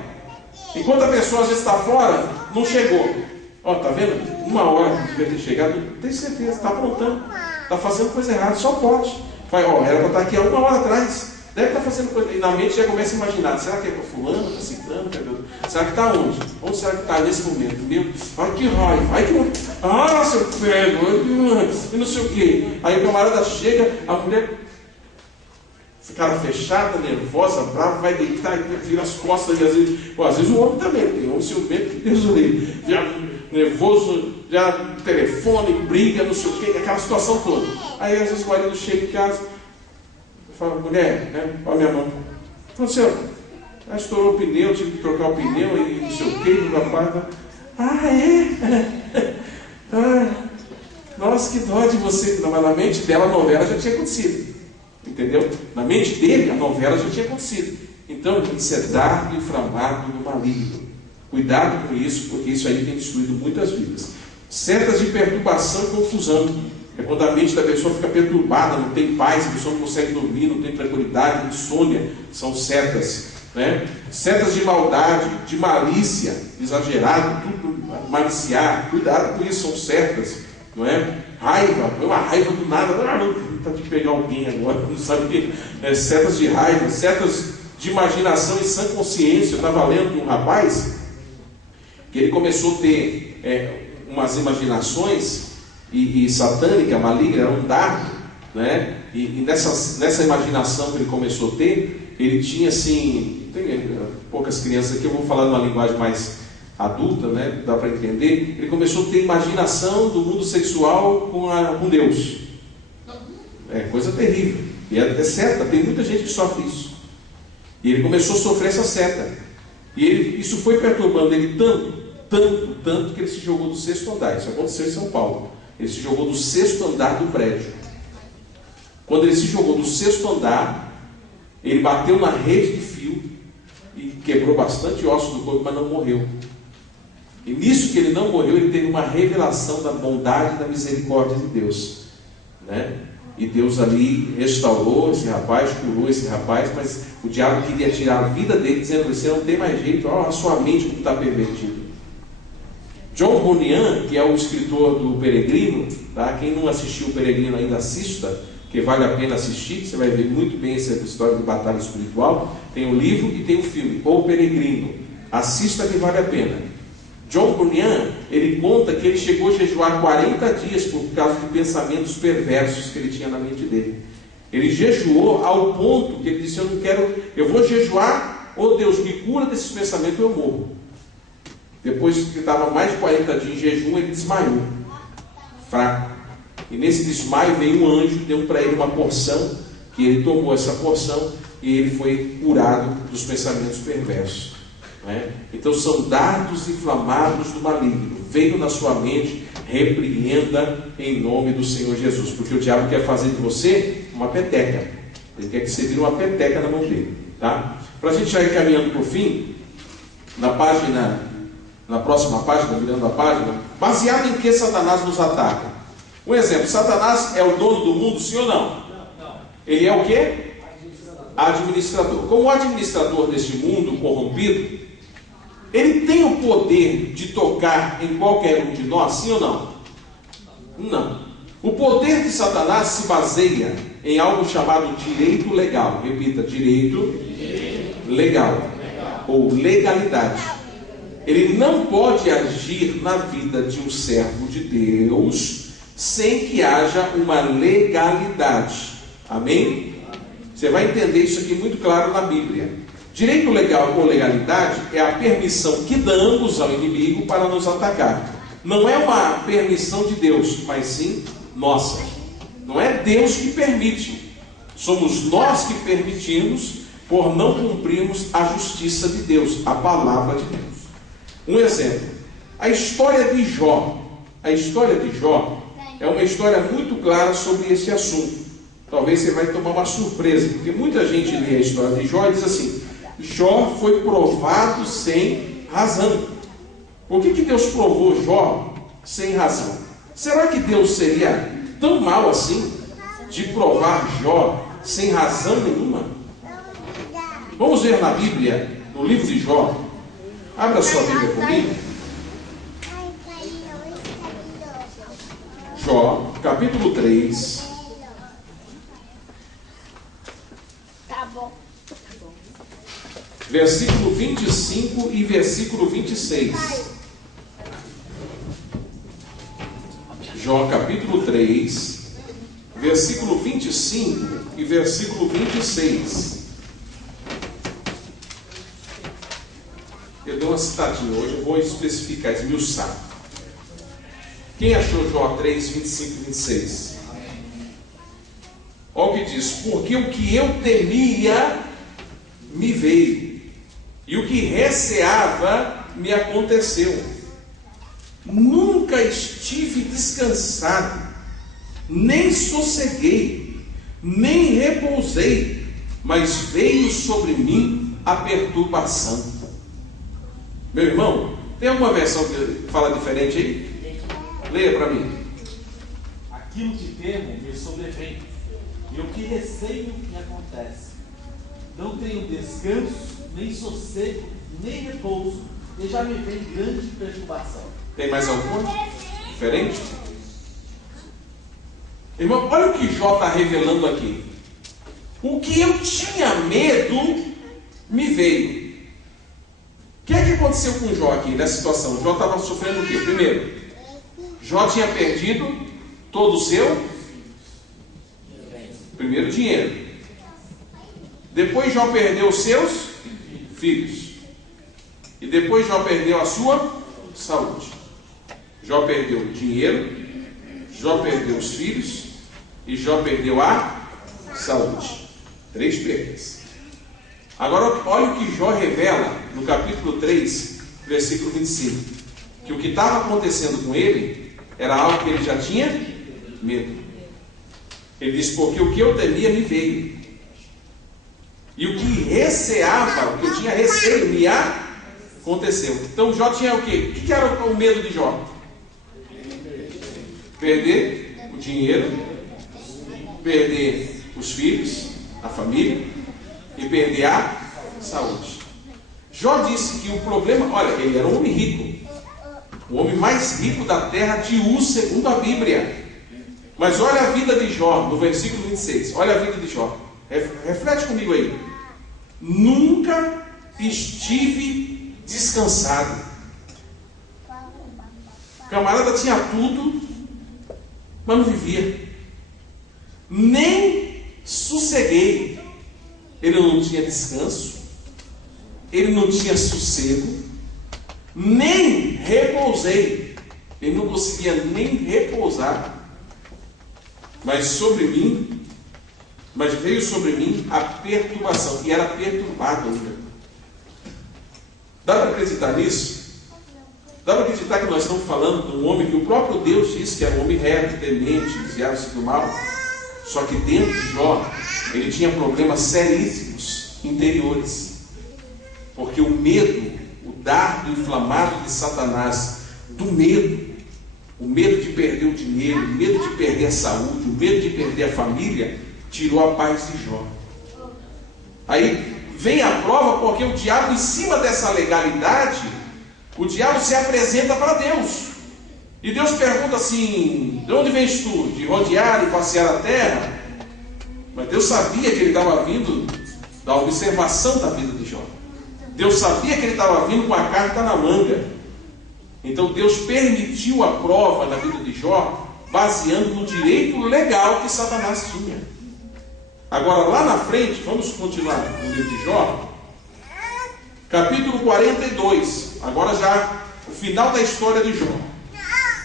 Enquanto a pessoa às vezes está fora, não chegou. Tá vendo? Uma hora que devia ter chegado, tem certeza, está aprontando, está fazendo coisa errada, só pode. Era para estar aqui há 1 hora atrás. Deve estar fazendo coisa. E na mente já começa a imaginar: será que é para fulano, para ciclano? Será que está onde? Onde será que está nesse momento? Ai que raiva, ai que. Seu Pedro, e não sei o quê. Aí o camarada chega, a mulher, cara fechada, nervosa, brava, vai deitar e vira as costas. E às vezes o homem também, tem homem ciumento, Deus o livre, já nervoso, já telefone, briga, não sei o quê, aquela situação toda. Aí às vezes o marido chega em casa, fala: mulher, né? Olha minha mão. O que aconteceu? Estourou o pneu, tive que trocar o pneu e não sei o que, meu rapaz. Nossa, que dó de você. Não, mas na mente dela a novela já tinha acontecido. Entendeu? Na mente dele a novela já tinha acontecido. Então isso é dardo inflamado do maligno. Cuidado com isso, porque isso aí tem destruído muitas vidas. Setas de perturbação e confusão. É quando a mente da pessoa fica perturbada, não tem paz, a pessoa não consegue dormir, não tem tranquilidade, insônia. São setas, né? Setas de maldade, de malícia, exagerado, tudo maliciar. Cuidado com isso, são setas, não é? Raiva, uma raiva do nada, está de pegar alguém agora, não sabe o que. Setas de raiva, setas de imaginação e sã consciência. Eu estava lendo de um rapaz que ele começou a ter umas imaginações e satânica, maligna, era um dardo, né? E nessa imaginação que ele começou a ter, ele tinha assim, tem poucas crianças aqui, eu vou falar numa linguagem mais adulta, né? Dá para entender. Ele começou a ter imaginação do mundo sexual com Deus. É coisa terrível. E é certa, tem muita gente que sofre isso. E ele começou a sofrer essa seta. E isso foi perturbando ele tanto, que ele se jogou do 6º andar. Isso aconteceu em São Paulo. Ele se jogou do 6º andar do prédio. Quando ele se jogou do 6º andar, ele bateu na rede de fio e quebrou bastante ossos do corpo, mas não morreu. E nisso que ele não morreu, ele teve uma revelação da bondade e da misericórdia de Deus, né? E Deus ali restaurou esse rapaz, curou esse rapaz, mas o diabo queria tirar a vida dele, dizendo: você não tem mais jeito, olha a sua mente como está pervertida. John Bunyan, que é o escritor do Peregrino, tá? Quem não assistiu o Peregrino ainda assista, que vale a pena assistir, você vai ver muito bem essa história de batalha espiritual. Tem o livro e tem o filme, O Peregrino. Assista, que vale a pena. John Bunyan, ele conta que ele chegou a jejuar 40 dias por causa de pensamentos perversos que ele tinha na mente dele. Ele jejuou ao ponto que ele disse: eu vou jejuar, oh Deus, me cura desses pensamentos, eu morro. Depois que estava mais de 40 dias em jejum, ele desmaiou, fraco. E nesse desmaio veio um anjo, deu para ele uma porção, que ele tomou essa porção e ele foi curado dos pensamentos perversos. Então são dardos inflamados do maligno. Veio na sua mente, repreenda em nome do Senhor Jesus, porque o diabo quer fazer de você uma peteca. Ele quer que você vire uma peteca na mão dele, tá? Para a gente já ir caminhando para o fim, na próxima página, virando a página, baseado em que Satanás nos ataca? Um exemplo: Satanás é o dono do mundo, sim ou não? Ele é o quê? Administrador. Como o administrador deste mundo corrompido, ele tem o poder de tocar em qualquer um de nós, sim ou não? Não. O poder de Satanás se baseia em algo chamado direito legal. Repita: direito legal. Ou legalidade. Ele não pode agir na vida de um servo de Deus sem que haja uma legalidade. Amém? Você vai entender isso aqui muito claro na Bíblia. Direito legal ou legalidade é a permissão que damos ao inimigo para nos atacar. Não é uma permissão de Deus, mas sim nossa. Não é Deus que permite. Somos nós que permitimos por não cumprirmos a justiça de Deus, a palavra de Deus. Um exemplo: a história de Jó. A história de Jó é uma história muito clara sobre esse assunto. Talvez você vai tomar uma surpresa, porque muita gente lê a história de Jó e diz assim: Jó foi provado sem razão. Por que Deus provou Jó sem razão? Será que Deus seria tão mal assim de provar Jó sem razão nenhuma? Vamos ver na Bíblia, no livro de Jó. Abra sua Bíblia comigo. Jó, capítulo 3. Versículo 25 e versículo 26. Jó capítulo 3, versículo 25 e versículo 26. Eu dei uma citadinha hoje, eu vou especificar, esmiuçar. Quem achou Jó 3, 25 e 26? Olha o que diz: porque o que eu temia me veio, e o que receava me aconteceu. Nunca estive descansado, nem sosseguei, nem repousei, mas veio sobre mim a perturbação. Meu irmão, tem alguma versão que fala diferente aí? Leia para mim. Aquilo que temo me sobrevém, e o que receio me acontece. Não tenho descanso, nem sossego, nem repouso, e já me vem grande perturbação. Tem mais alguma diferente? Irmão, olha o que Jó está revelando aqui. O que eu tinha medo me veio. O que é que aconteceu com Jó aqui nessa situação? Jó estava sofrendo o quê? Primeiro, Jó tinha perdido todo o seu primeiro dinheiro. Depois Jó perdeu os seus filhos. E depois Jó perdeu a sua saúde. Jó perdeu o dinheiro, Jó perdeu os filhos e Jó perdeu a saúde. 3 perdas. Agora, olha o que Jó revela no capítulo 3, versículo 25. Que o que estava acontecendo com ele era algo que ele já tinha medo. Ele diz, porque o que eu temia me veio. E o que receava, o que eu tinha receio, me aconteceu. Então Jó tinha o quê? O que era o medo de Jó? Perder o dinheiro, perder os filhos, a família e perder a saúde. Jó disse que o problema, olha, ele era um homem rico, o homem mais rico da terra de Uz, segundo a Bíblia. Mas olha a vida de Jó, no versículo 26, olha a vida de Jó. Reflete comigo aí. Nunca estive descansado. O camarada tinha tudo, mas não vivia. Nem sosseguei. Ele não tinha descanso, ele não tinha sossego, nem repousei. Ele não conseguia nem repousar. Mas veio sobre mim a perturbação, e era perturbado ainda. Dá para acreditar nisso? Dá para acreditar que nós estamos falando de um homem que o próprio Deus disse que era um homem reto, temente, desviava-se do mal. Só que dentro de Jó, ele tinha problemas seríssimos interiores. Porque o medo, o dardo inflamado de Satanás, do medo, o medo de perder o dinheiro, o medo de perder a saúde, o medo de perder a família, tirou a paz de Jó. Aí vem a prova, porque o diabo, em cima dessa legalidade, o diabo se apresenta para Deus. E Deus pergunta assim: de onde vens tu? De rodear e passear a terra? Mas Deus sabia que ele estava vindo da observação da vida de Jó. Deus sabia que ele estava vindo com a carta na manga. Então Deus permitiu a prova na vida de Jó, baseando no direito legal que Satanás tinha. Agora, lá na frente, vamos continuar no livro de Jó, capítulo 42, agora já o final da história de Jó.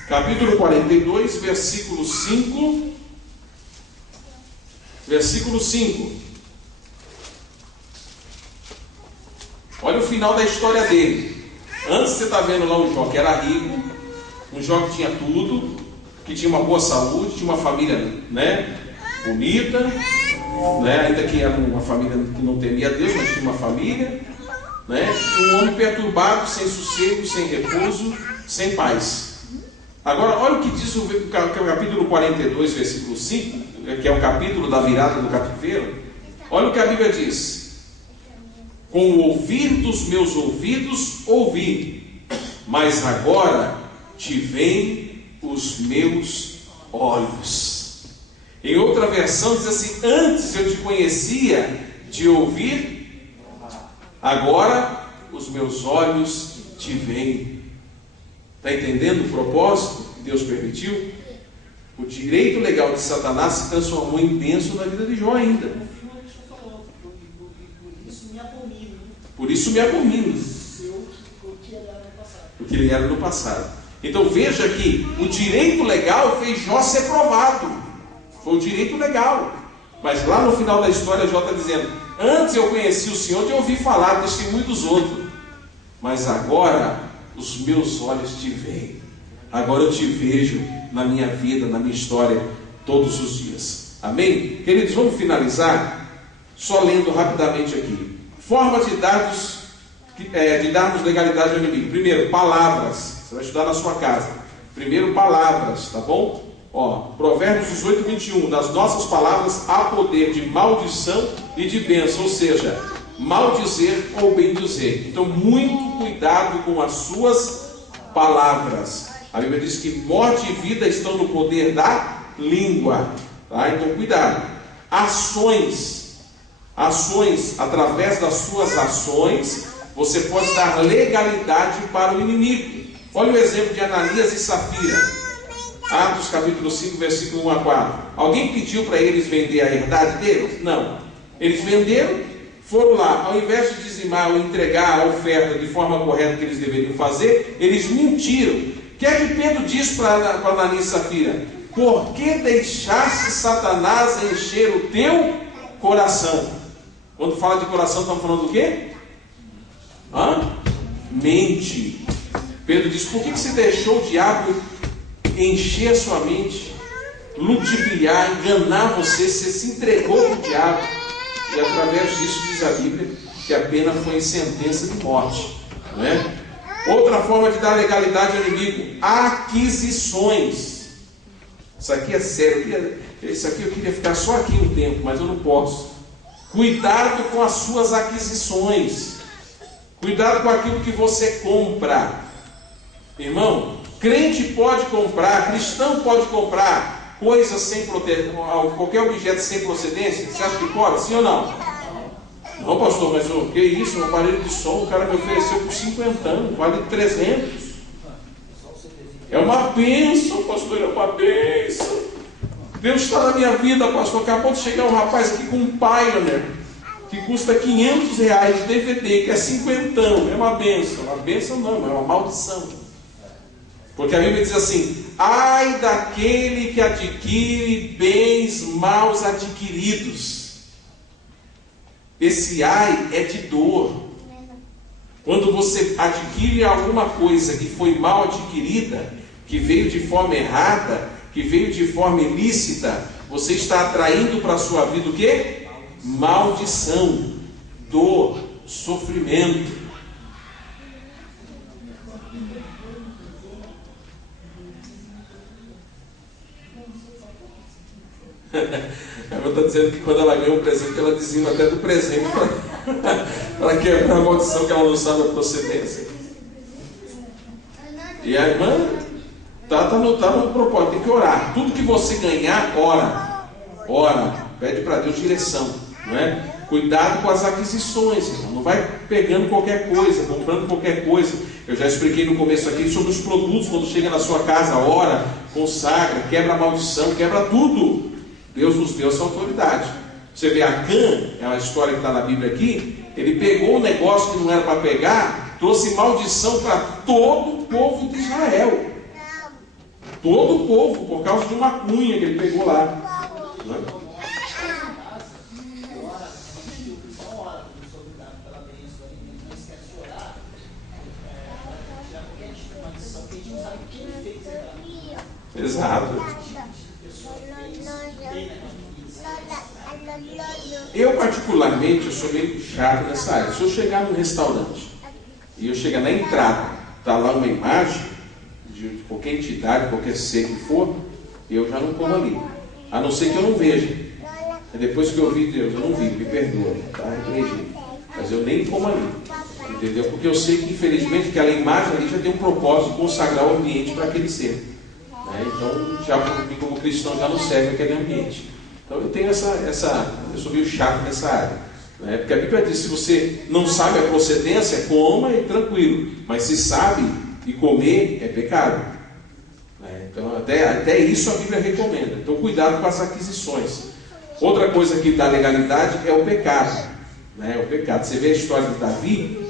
Capítulo 42, versículo 5. Versículo 5. Olha o final da história dele. Antes você está vendo lá um Jó que era rico, um Jó que tinha tudo, que tinha uma boa saúde, tinha uma família, né, bonita, né, ainda que era uma família que não temia Deus, mas tinha uma família, né, e um homem perturbado, sem sossego, sem repouso, sem paz. Agora, olha o que diz o capítulo 42, versículo 5, que é o capítulo da virada do cativeiro. Olha o que a Bíblia diz: com o ouvir dos meus ouvidos ouvi, mas agora te veem os meus olhos. Em outra versão diz assim: antes eu te conhecia de ouvir, agora os meus olhos te veem. Está entendendo o propósito que Deus permitiu? O direito legal de Satanás se transformou em bênção na vida de Jó ainda. Por isso me abomino. O que ele era no passado. Então veja que o direito legal fez Jó ser provado. Foi o direito legal. Mas lá no final da história Jó está dizendo: antes eu conheci o Senhor de ouvir falar, testemunho dos outros, mas agora os meus olhos te veem. Agora eu te vejo na minha vida, na minha história, todos os dias. Amém? Queridos, vamos finalizar só lendo rapidamente aqui. Formas de darmos legalidade ao inimigo. Primeiro, palavras. Você vai estudar na sua casa. Primeiro, palavras, tá bom? Provérbios 18, 21. Das nossas palavras há poder de maldição e de bênção. Ou seja, maldizer ou bendizer. Então, muito cuidado com as suas palavras. A Bíblia diz que morte e vida estão no poder da língua. Tá? Então, cuidado. Ações, através das suas ações, você pode dar legalidade para o inimigo. Olha o exemplo de Ananias e Safira. Atos capítulo 5, versículo 1 a 4. Alguém pediu para eles vender a herdade deles? Não. Eles venderam, foram lá, ao invés de dizimar ou entregar a oferta de forma correta que eles deveriam fazer, eles mentiram. O que é que Pedro diz para Ananias e Safira? Por que deixaste Satanás encher o teu coração? Quando fala de coração, estamos falando do quê? Mente. Pedro diz: por que você deixou o diabo encher a sua mente, ludibriar, enganar você? Você se entregou para o diabo, e através disso diz a Bíblia que a pena foi em sentença de morte, não é? Outra forma de dar legalidade ao inimigo: aquisições. Isso aqui é sério. Isso aqui eu queria ficar só aqui um tempo, mas eu não posso. Cuidado com as suas aquisições. Cuidado com aquilo que você compra. Irmão, crente pode comprar, cristão pode comprar coisas sem qualquer objeto sem procedência. Você acha que pode? Sim ou não? Não, pastor, mas o que é isso? Um aparelho de som, o cara me ofereceu por 50 anos, vale 300. É uma bênção, pastor, é uma bênção. Deus está na minha vida, pastor. Acabou de chegar um rapaz aqui com um Pioneer que custa R$500 de DVD, que é 50. É uma bênção. Uma bênção não, é uma maldição. Porque a Bíblia diz assim: ai daquele que adquire bens mal adquiridos. Esse ai é de dor. Quando você adquire alguma coisa que foi mal adquirida, que veio de forma errada, que veio de forma ilícita, você está atraindo para a sua vida o quê? Maldição, dor, sofrimento. Ela está dizendo que quando ela ganhou um presente, ela dizia até do presente para quebrar a maldição, que ela não sabe a procedência. E a irmã está no propósito, tem que orar. Tudo que você ganhar, ora, pede para Deus direção, não é? Cuidado com as aquisições, irmão. Não vai pegando qualquer coisa, comprando qualquer coisa. Eu já expliquei no começo aqui sobre os produtos. Quando chega na sua casa, ora, consagra, quebra a maldição, quebra tudo. Deus nos deu essa autoridade. Você vê Acã, é uma história que está na Bíblia aqui. Ele pegou um negócio que não era para pegar, trouxe maldição para todo o povo de Israel. Todo o povo, por causa de uma cunha que ele pegou lá. Não é? Exato. Eu particularmente, eu sou meio chato nessa área. Se eu chegar num restaurante e eu chegar na entrada, está lá uma imagem de qualquer entidade, qualquer ser que for, eu já não como ali, a não ser que eu não veja. Depois que eu vi Deus, eu não vi, me perdoa, tá? Mas eu nem como ali, entendeu? Porque eu sei que infelizmente aquela imagem ali já tem um propósito de consagrar o ambiente para aquele ser. Então, já como cristão já não serve aquele ambiente. Então eu tenho eu sou meio chato nessa área, né? Porque a Bíblia diz: se você não sabe a procedência, coma e tranquilo, mas se sabe e comer é pecado, né? Então até isso a Bíblia recomenda. Então cuidado com as aquisições. Outra coisa que dá legalidade é o pecado, né? O pecado. Você vê a história de Davi,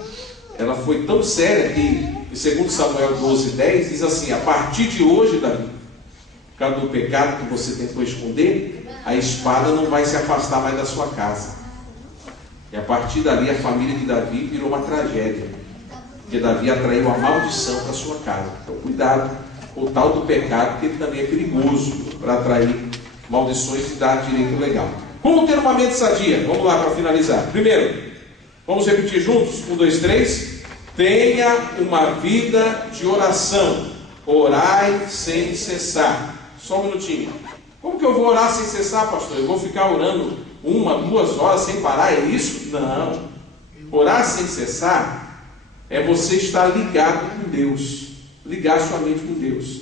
ela foi tão séria que em 2 Samuel 12:10 diz assim: a partir de hoje, Davi, por causa do pecado que você tentou esconder, a espada não vai se afastar mais da sua casa. E a partir dali a família de Davi virou uma tragédia, porque Davi atraiu a maldição para a sua casa. Então cuidado com o tal do pecado, porque ele também é perigoso para atrair maldições e dar direito legal. Como ter uma mente sadia? Vamos lá para finalizar. Primeiro, vamos repetir juntos? 1, 2, 3. Tenha uma vida de oração. Orai sem cessar. Só um minutinho. Como que eu vou orar sem cessar, pastor? Eu vou ficar orando 1, 2 horas sem parar? É isso? Não. Orar sem cessar é você estar ligado com Deus. Ligar sua mente com Deus,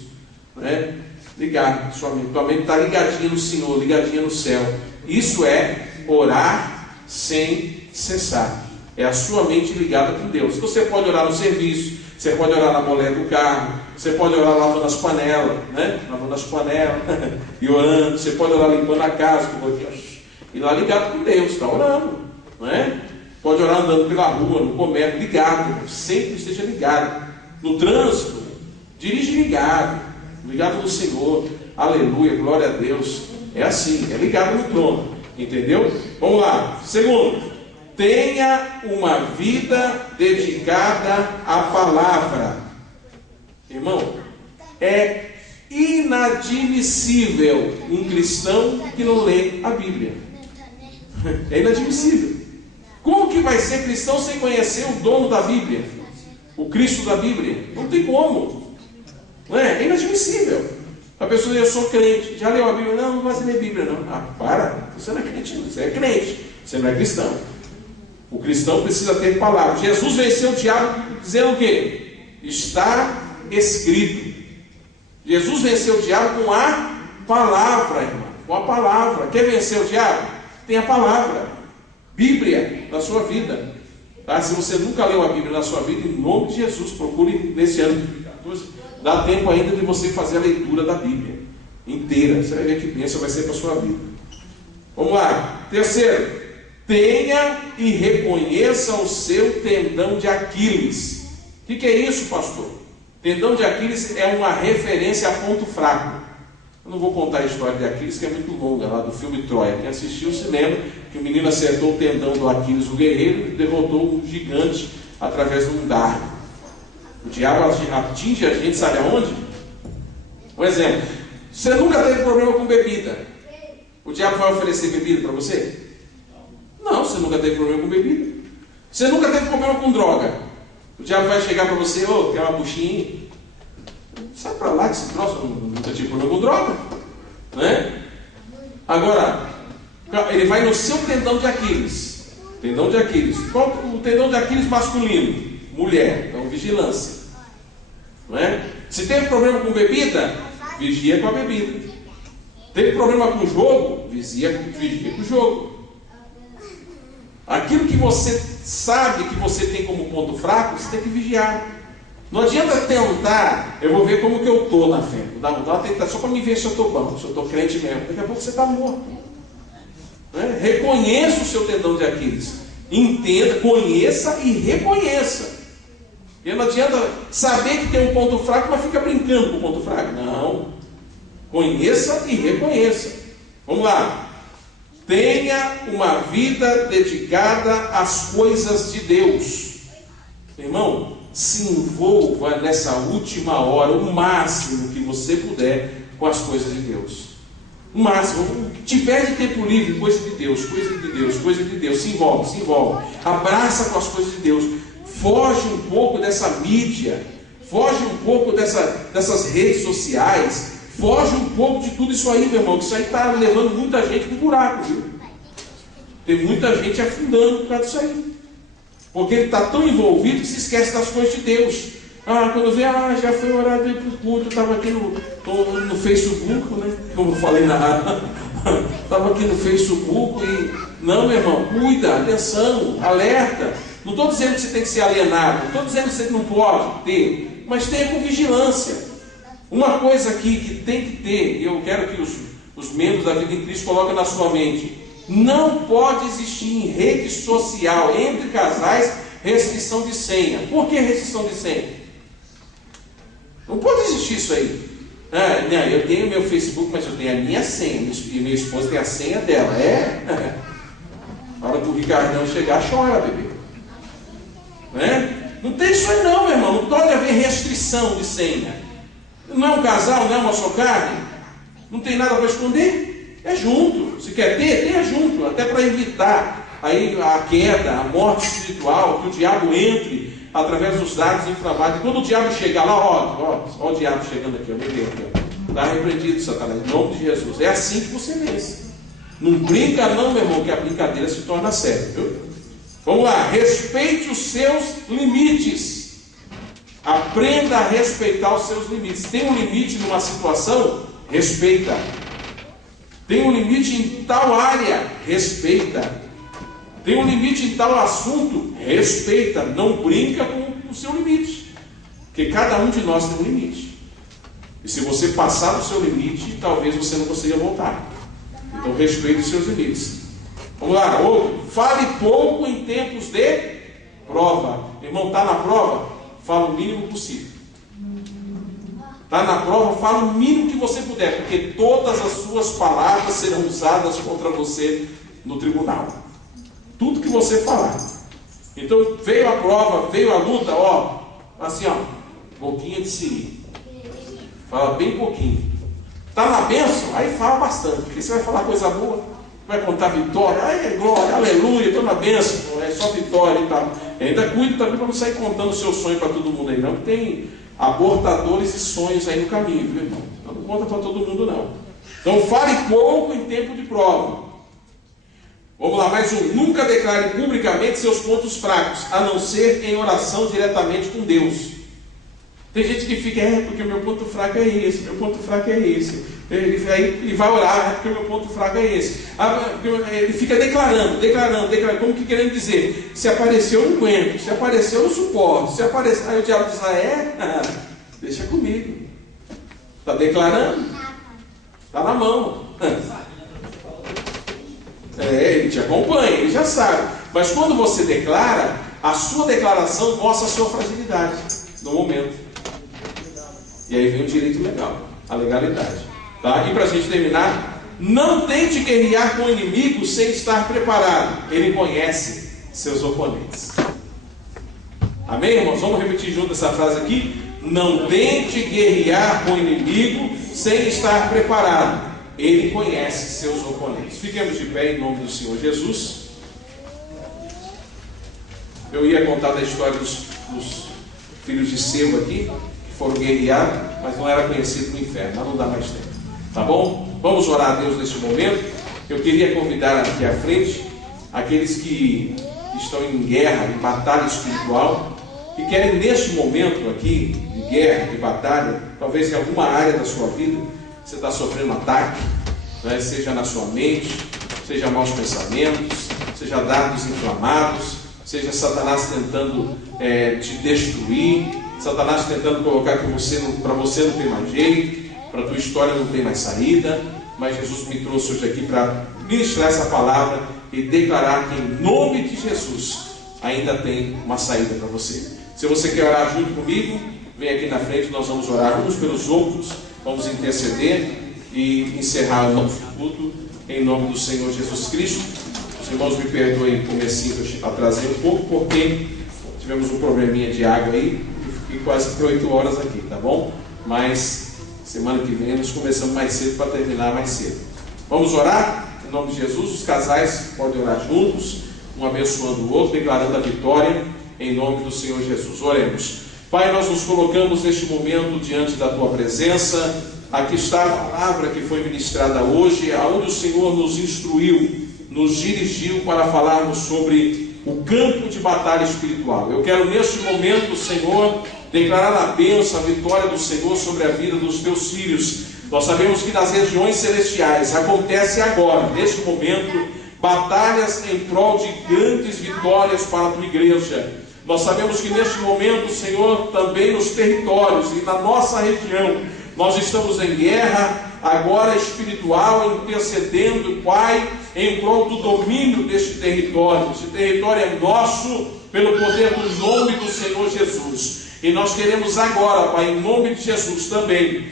né? Ligar sua mente. Tua mente está ligadinha no Senhor, ligadinha no céu. Isso é orar sem cessar. É a sua mente ligada com Deus. Você pode orar no serviço, você pode orar na boleta do carro, você pode orar lavando as panelas, né? Lavando as panelas e orando. Você pode orar limpando a casa, e lá ligado com Deus, está orando, não é? Pode orar andando pela rua, no comércio, ligado, sempre esteja ligado. No trânsito, dirige ligado no Senhor, aleluia, glória a Deus. É assim, é ligado no trono, entendeu? Vamos lá. Segundo, tenha uma vida dedicada à palavra. Irmão, é inadmissível um cristão que não lê a Bíblia. É inadmissível. Como que vai ser cristão sem conhecer o dono da Bíblia? O Cristo da Bíblia? Não tem como. Não é? É inadmissível. A pessoa diz, eu sou crente. Já leu a Bíblia? Não, não gosto de ler a Bíblia, não. Ah, para. Você não é crente, não. Você é crente. Você não é cristão. O cristão precisa ter palavra. Jesus venceu o diabo dizendo o quê? Está escrito. Jesus venceu o diabo com a palavra, irmão. Com a palavra. Quer vencer o diabo? Tem a palavra. Bíblia na sua vida. Tá? Se você nunca leu a Bíblia na sua vida, em nome de Jesus, procure nesse ano de 2014. Dá tempo ainda de você fazer a leitura da Bíblia inteira. Você vai ver que bênção vai ser para a sua vida. Vamos lá. Terceiro. Tenha e reconheça o seu tendão de Aquiles. O que é isso, pastor? Tendão de Aquiles é uma referência a ponto fraco. Eu não vou contar a história de Aquiles, que é muito longa, lá do filme Troia. Quem assistiu se lembra que o menino acertou o tendão do Aquiles, o guerreiro, e derrotou um gigante através de um dardo. O diabo atinge a gente, sabe aonde? Um exemplo. Você nunca teve problema com bebida. O diabo vai oferecer bebida para você? Não, você nunca teve problema com bebida. Você nunca teve problema com droga. O diabo vai chegar para você, quer uma buchinha? Sai para lá que esse troço nunca tive problema com droga. Né? Agora, ele vai no seu tendão de Aquiles. Tendão de Aquiles. Qual o tendão de Aquiles masculino? Mulher. Então, vigilância. Não é? Se teve problema com bebida, vigia com a bebida. Teve problema com o jogo, vigia com o jogo. Aquilo que você sabe que você tem como ponto fraco, você tem que vigiar. Não adianta tentar, eu vou ver como que eu estou na fé. Dá tentar só para me ver se eu estou bom, se eu estou crente mesmo. Daqui a pouco você está morto. Né? Reconheça o seu tendão de Aquiles. Entenda, conheça e reconheça. E não adianta saber que tem um ponto fraco, mas fica brincando com o ponto fraco. Não. Conheça e reconheça. Vamos lá. Tenha uma vida dedicada às coisas de Deus. Irmão, se envolva nessa última hora, o máximo que você puder, com as coisas de Deus. O máximo. O que tiver de tempo livre, coisa de Deus, coisa de Deus, coisa de Deus. Se envolve. Abraça com as coisas de Deus. Foge um pouco dessa mídia. Foge um pouco dessas redes sociais. Foge um pouco de tudo isso aí, meu irmão. Que isso aí está levando muita gente para o buraco, viu? Tem muita gente afundando por causa disso aí. Porque ele está tão envolvido que se esquece das coisas de Deus. Quando vê, já foi orar para o culto, estava aqui no Facebook, né? Como eu falei na rádio. Estava aqui no Facebook e... Não, meu irmão, cuida, atenção, alerta. Não estou dizendo que você tem que ser alienado. Não estou dizendo que você não pode ter. Mas tenha com vigilância. Uma coisa aqui que tem que ter, e eu quero que os membros da Vida em Cristo coloquem na sua mente: não pode existir em rede social, entre casais, restrição de senha. Por que restrição de senha? Não pode existir isso aí. Eu tenho meu Facebook, mas eu tenho a minha senha, e minha esposa tem a senha dela. Na hora que o Ricardão chegar, chora, bebê. Não tem isso aí não, meu irmão. Não pode haver restrição de senha. Não é um casal, não é uma só carne. Não tem nada para esconder. É junto. Se quer ter, tenha junto. Até para evitar aí a queda, a morte espiritual, que o diabo entre através dos dados inflamados. E quando o diabo chegar lá, ó o diabo chegando aqui, está repreendido, Satanás, em nome de Jesus. É assim que você vence. Não brinca não, meu irmão, que a brincadeira se torna séria, viu? Vamos lá. Respeite os seus limites. Aprenda a respeitar os seus limites. Tem um limite numa situação? Respeita. Tem um limite em tal área? Respeita. Tem um limite em tal assunto? Respeita. Não brinca com o seu limite. Porque cada um de nós tem um limite. E se você passar do seu limite, talvez você não consiga voltar. Então respeite os seus limites. Vamos lá. Fale pouco em tempos de prova. Irmão, está na prova? Fala o mínimo possível. Está na prova? Fala o mínimo que você puder. Porque todas as suas palavras serão usadas contra você no tribunal. tudo que você falar. Então veio a prova, veio a luta, ó, assim, ó, boquinha de siri. Fala bem pouquinho. Está na bênção? Aí fala bastante, porque você vai falar coisa boa, vai contar vitória, ai, glória, aleluia, estou na bênção, é só vitória e tal. E ainda cuide também para não sair contando o seu sonho para todo mundo aí, não, que tem abortadores e sonhos aí no caminho, viu, irmão? Não conta para todo mundo, não. Então fale pouco em tempo de prova. Vamos lá, mais um. Nunca declare publicamente seus pontos fracos, a não ser em oração diretamente com Deus. Tem gente que fica, porque o meu ponto fraco é esse, meu ponto fraco é esse. Ele vai orar, porque o meu ponto fraco é esse. Ele fica declarando, como que querendo dizer, se apareceu eu não aguento, se apareceu eu não suporto, se aparecer, aí o diabo diz, deixa comigo. Está declarando? Está na mão. Ele te acompanha, ele já sabe. Mas quando você declara, a sua declaração mostra a sua fragilidade no momento. E aí vem o direito legal, a legalidade. Tá? E para a gente terminar, não tente guerrear com o inimigo sem estar preparado. Ele conhece seus oponentes. Amém, irmãos? Vamos repetir junto essa frase aqui. Não tente guerrear com o inimigo sem estar preparado. Ele conhece seus oponentes. Fiquemos de pé em nome do Senhor Jesus. Eu ia contar da história dos filhos de Seba aqui, que foram guerrear, mas não era conhecido no inferno. Mas não dá mais tempo. Tá bom? Vamos orar a Deus neste momento. Eu queria convidar aqui à frente aqueles que estão em guerra, em batalha espiritual, que querem neste momento aqui, de guerra, de batalha, talvez em alguma área da sua vida, você está sofrendo um ataque, né? Seja na sua mente, seja maus pensamentos, seja dardos inflamados, seja Satanás tentando te destruir, Satanás tentando colocar que para você não tem mais jeito, para a tua história não tem mais saída, mas Jesus me trouxe hoje aqui para ministrar essa palavra e declarar que em nome de Jesus ainda tem uma saída para você. Se você quer orar junto comigo, vem aqui na frente, nós vamos orar uns pelos outros, vamos interceder e encerrar o nosso culto em nome do Senhor Jesus Cristo. Os irmãos me perdoem o comecinho que eu atrasei um pouco, porque tivemos um probleminha de água aí e fiquei quase por 8 horas aqui, tá bom? Mas semana que vem nós começamos mais cedo para terminar mais cedo. Vamos orar? Em nome de Jesus, os casais podem orar juntos, um abençoando o outro, declarando a vitória em nome do Senhor Jesus. Oremos. Pai, nós nos colocamos neste momento diante da Tua presença. Aqui está a palavra que foi ministrada hoje, aonde o Senhor nos instruiu, nos dirigiu para falarmos sobre o campo de batalha espiritual. Eu quero neste momento, Senhor, declarar a bênção, a vitória do Senhor sobre a vida dos Teus filhos. Nós sabemos que nas regiões celestiais acontece agora, neste momento, batalhas em prol de grandes vitórias para a Tua igreja. Nós sabemos que neste momento, Senhor, também nos territórios e na nossa região, nós estamos em guerra, agora espiritual, intercedendo, Pai, em prol do domínio deste território. Este território é nosso, pelo poder do nome do Senhor Jesus. E nós queremos agora, Pai, em nome de Jesus também,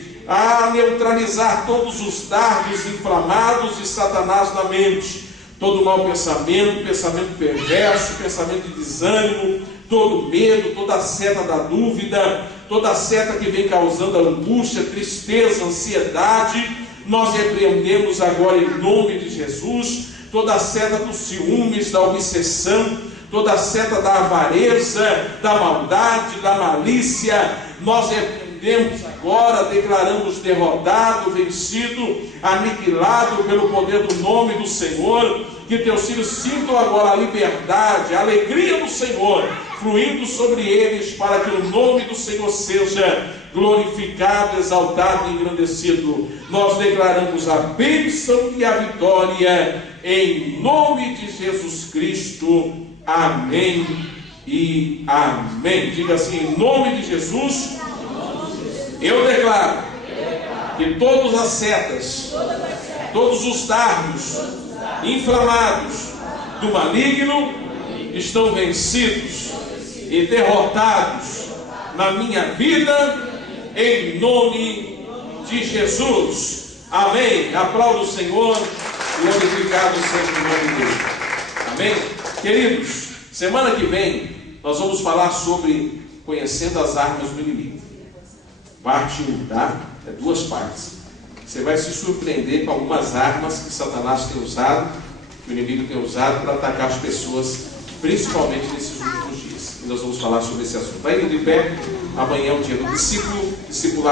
neutralizar todos os dardos inflamados de Satanás na mente. Todo mau pensamento, pensamento perverso, pensamento de desânimo, todo medo, toda seta da dúvida, toda seta que vem causando angústia, tristeza, ansiedade, nós repreendemos agora em nome de Jesus, toda seta dos ciúmes, da obsessão, toda seta da avareza, da maldade, da malícia, nós repreendemos agora, declaramos derrotado, vencido, aniquilado pelo poder do nome do Senhor. Que teus filhos sintam agora a liberdade, a alegria do Senhor fluindo sobre eles, para que o nome do Senhor seja glorificado, exaltado e engrandecido. Nós declaramos a bênção e a vitória em nome de Jesus Cristo. Amém e amém. Diga assim: em nome de Jesus, eu declaro que todas as setas, todos os dardos inflamados do maligno estão vencidos e derrotados na minha vida, em nome de Jesus. Amém. Aplauda o Senhor, glorificado seja o nome dele. Amém. Queridos, semana que vem nós vamos falar sobre conhecendo as armas do inimigo. Parte 1, tá? É 2 partes. Você vai se surpreender com algumas armas que Satanás tem usado, que o inimigo tem usado para atacar as pessoas, principalmente nesses últimos dias. E nós vamos falar sobre esse assunto. Vai indo de pé, amanhã é o dia do discípulo, discipulado.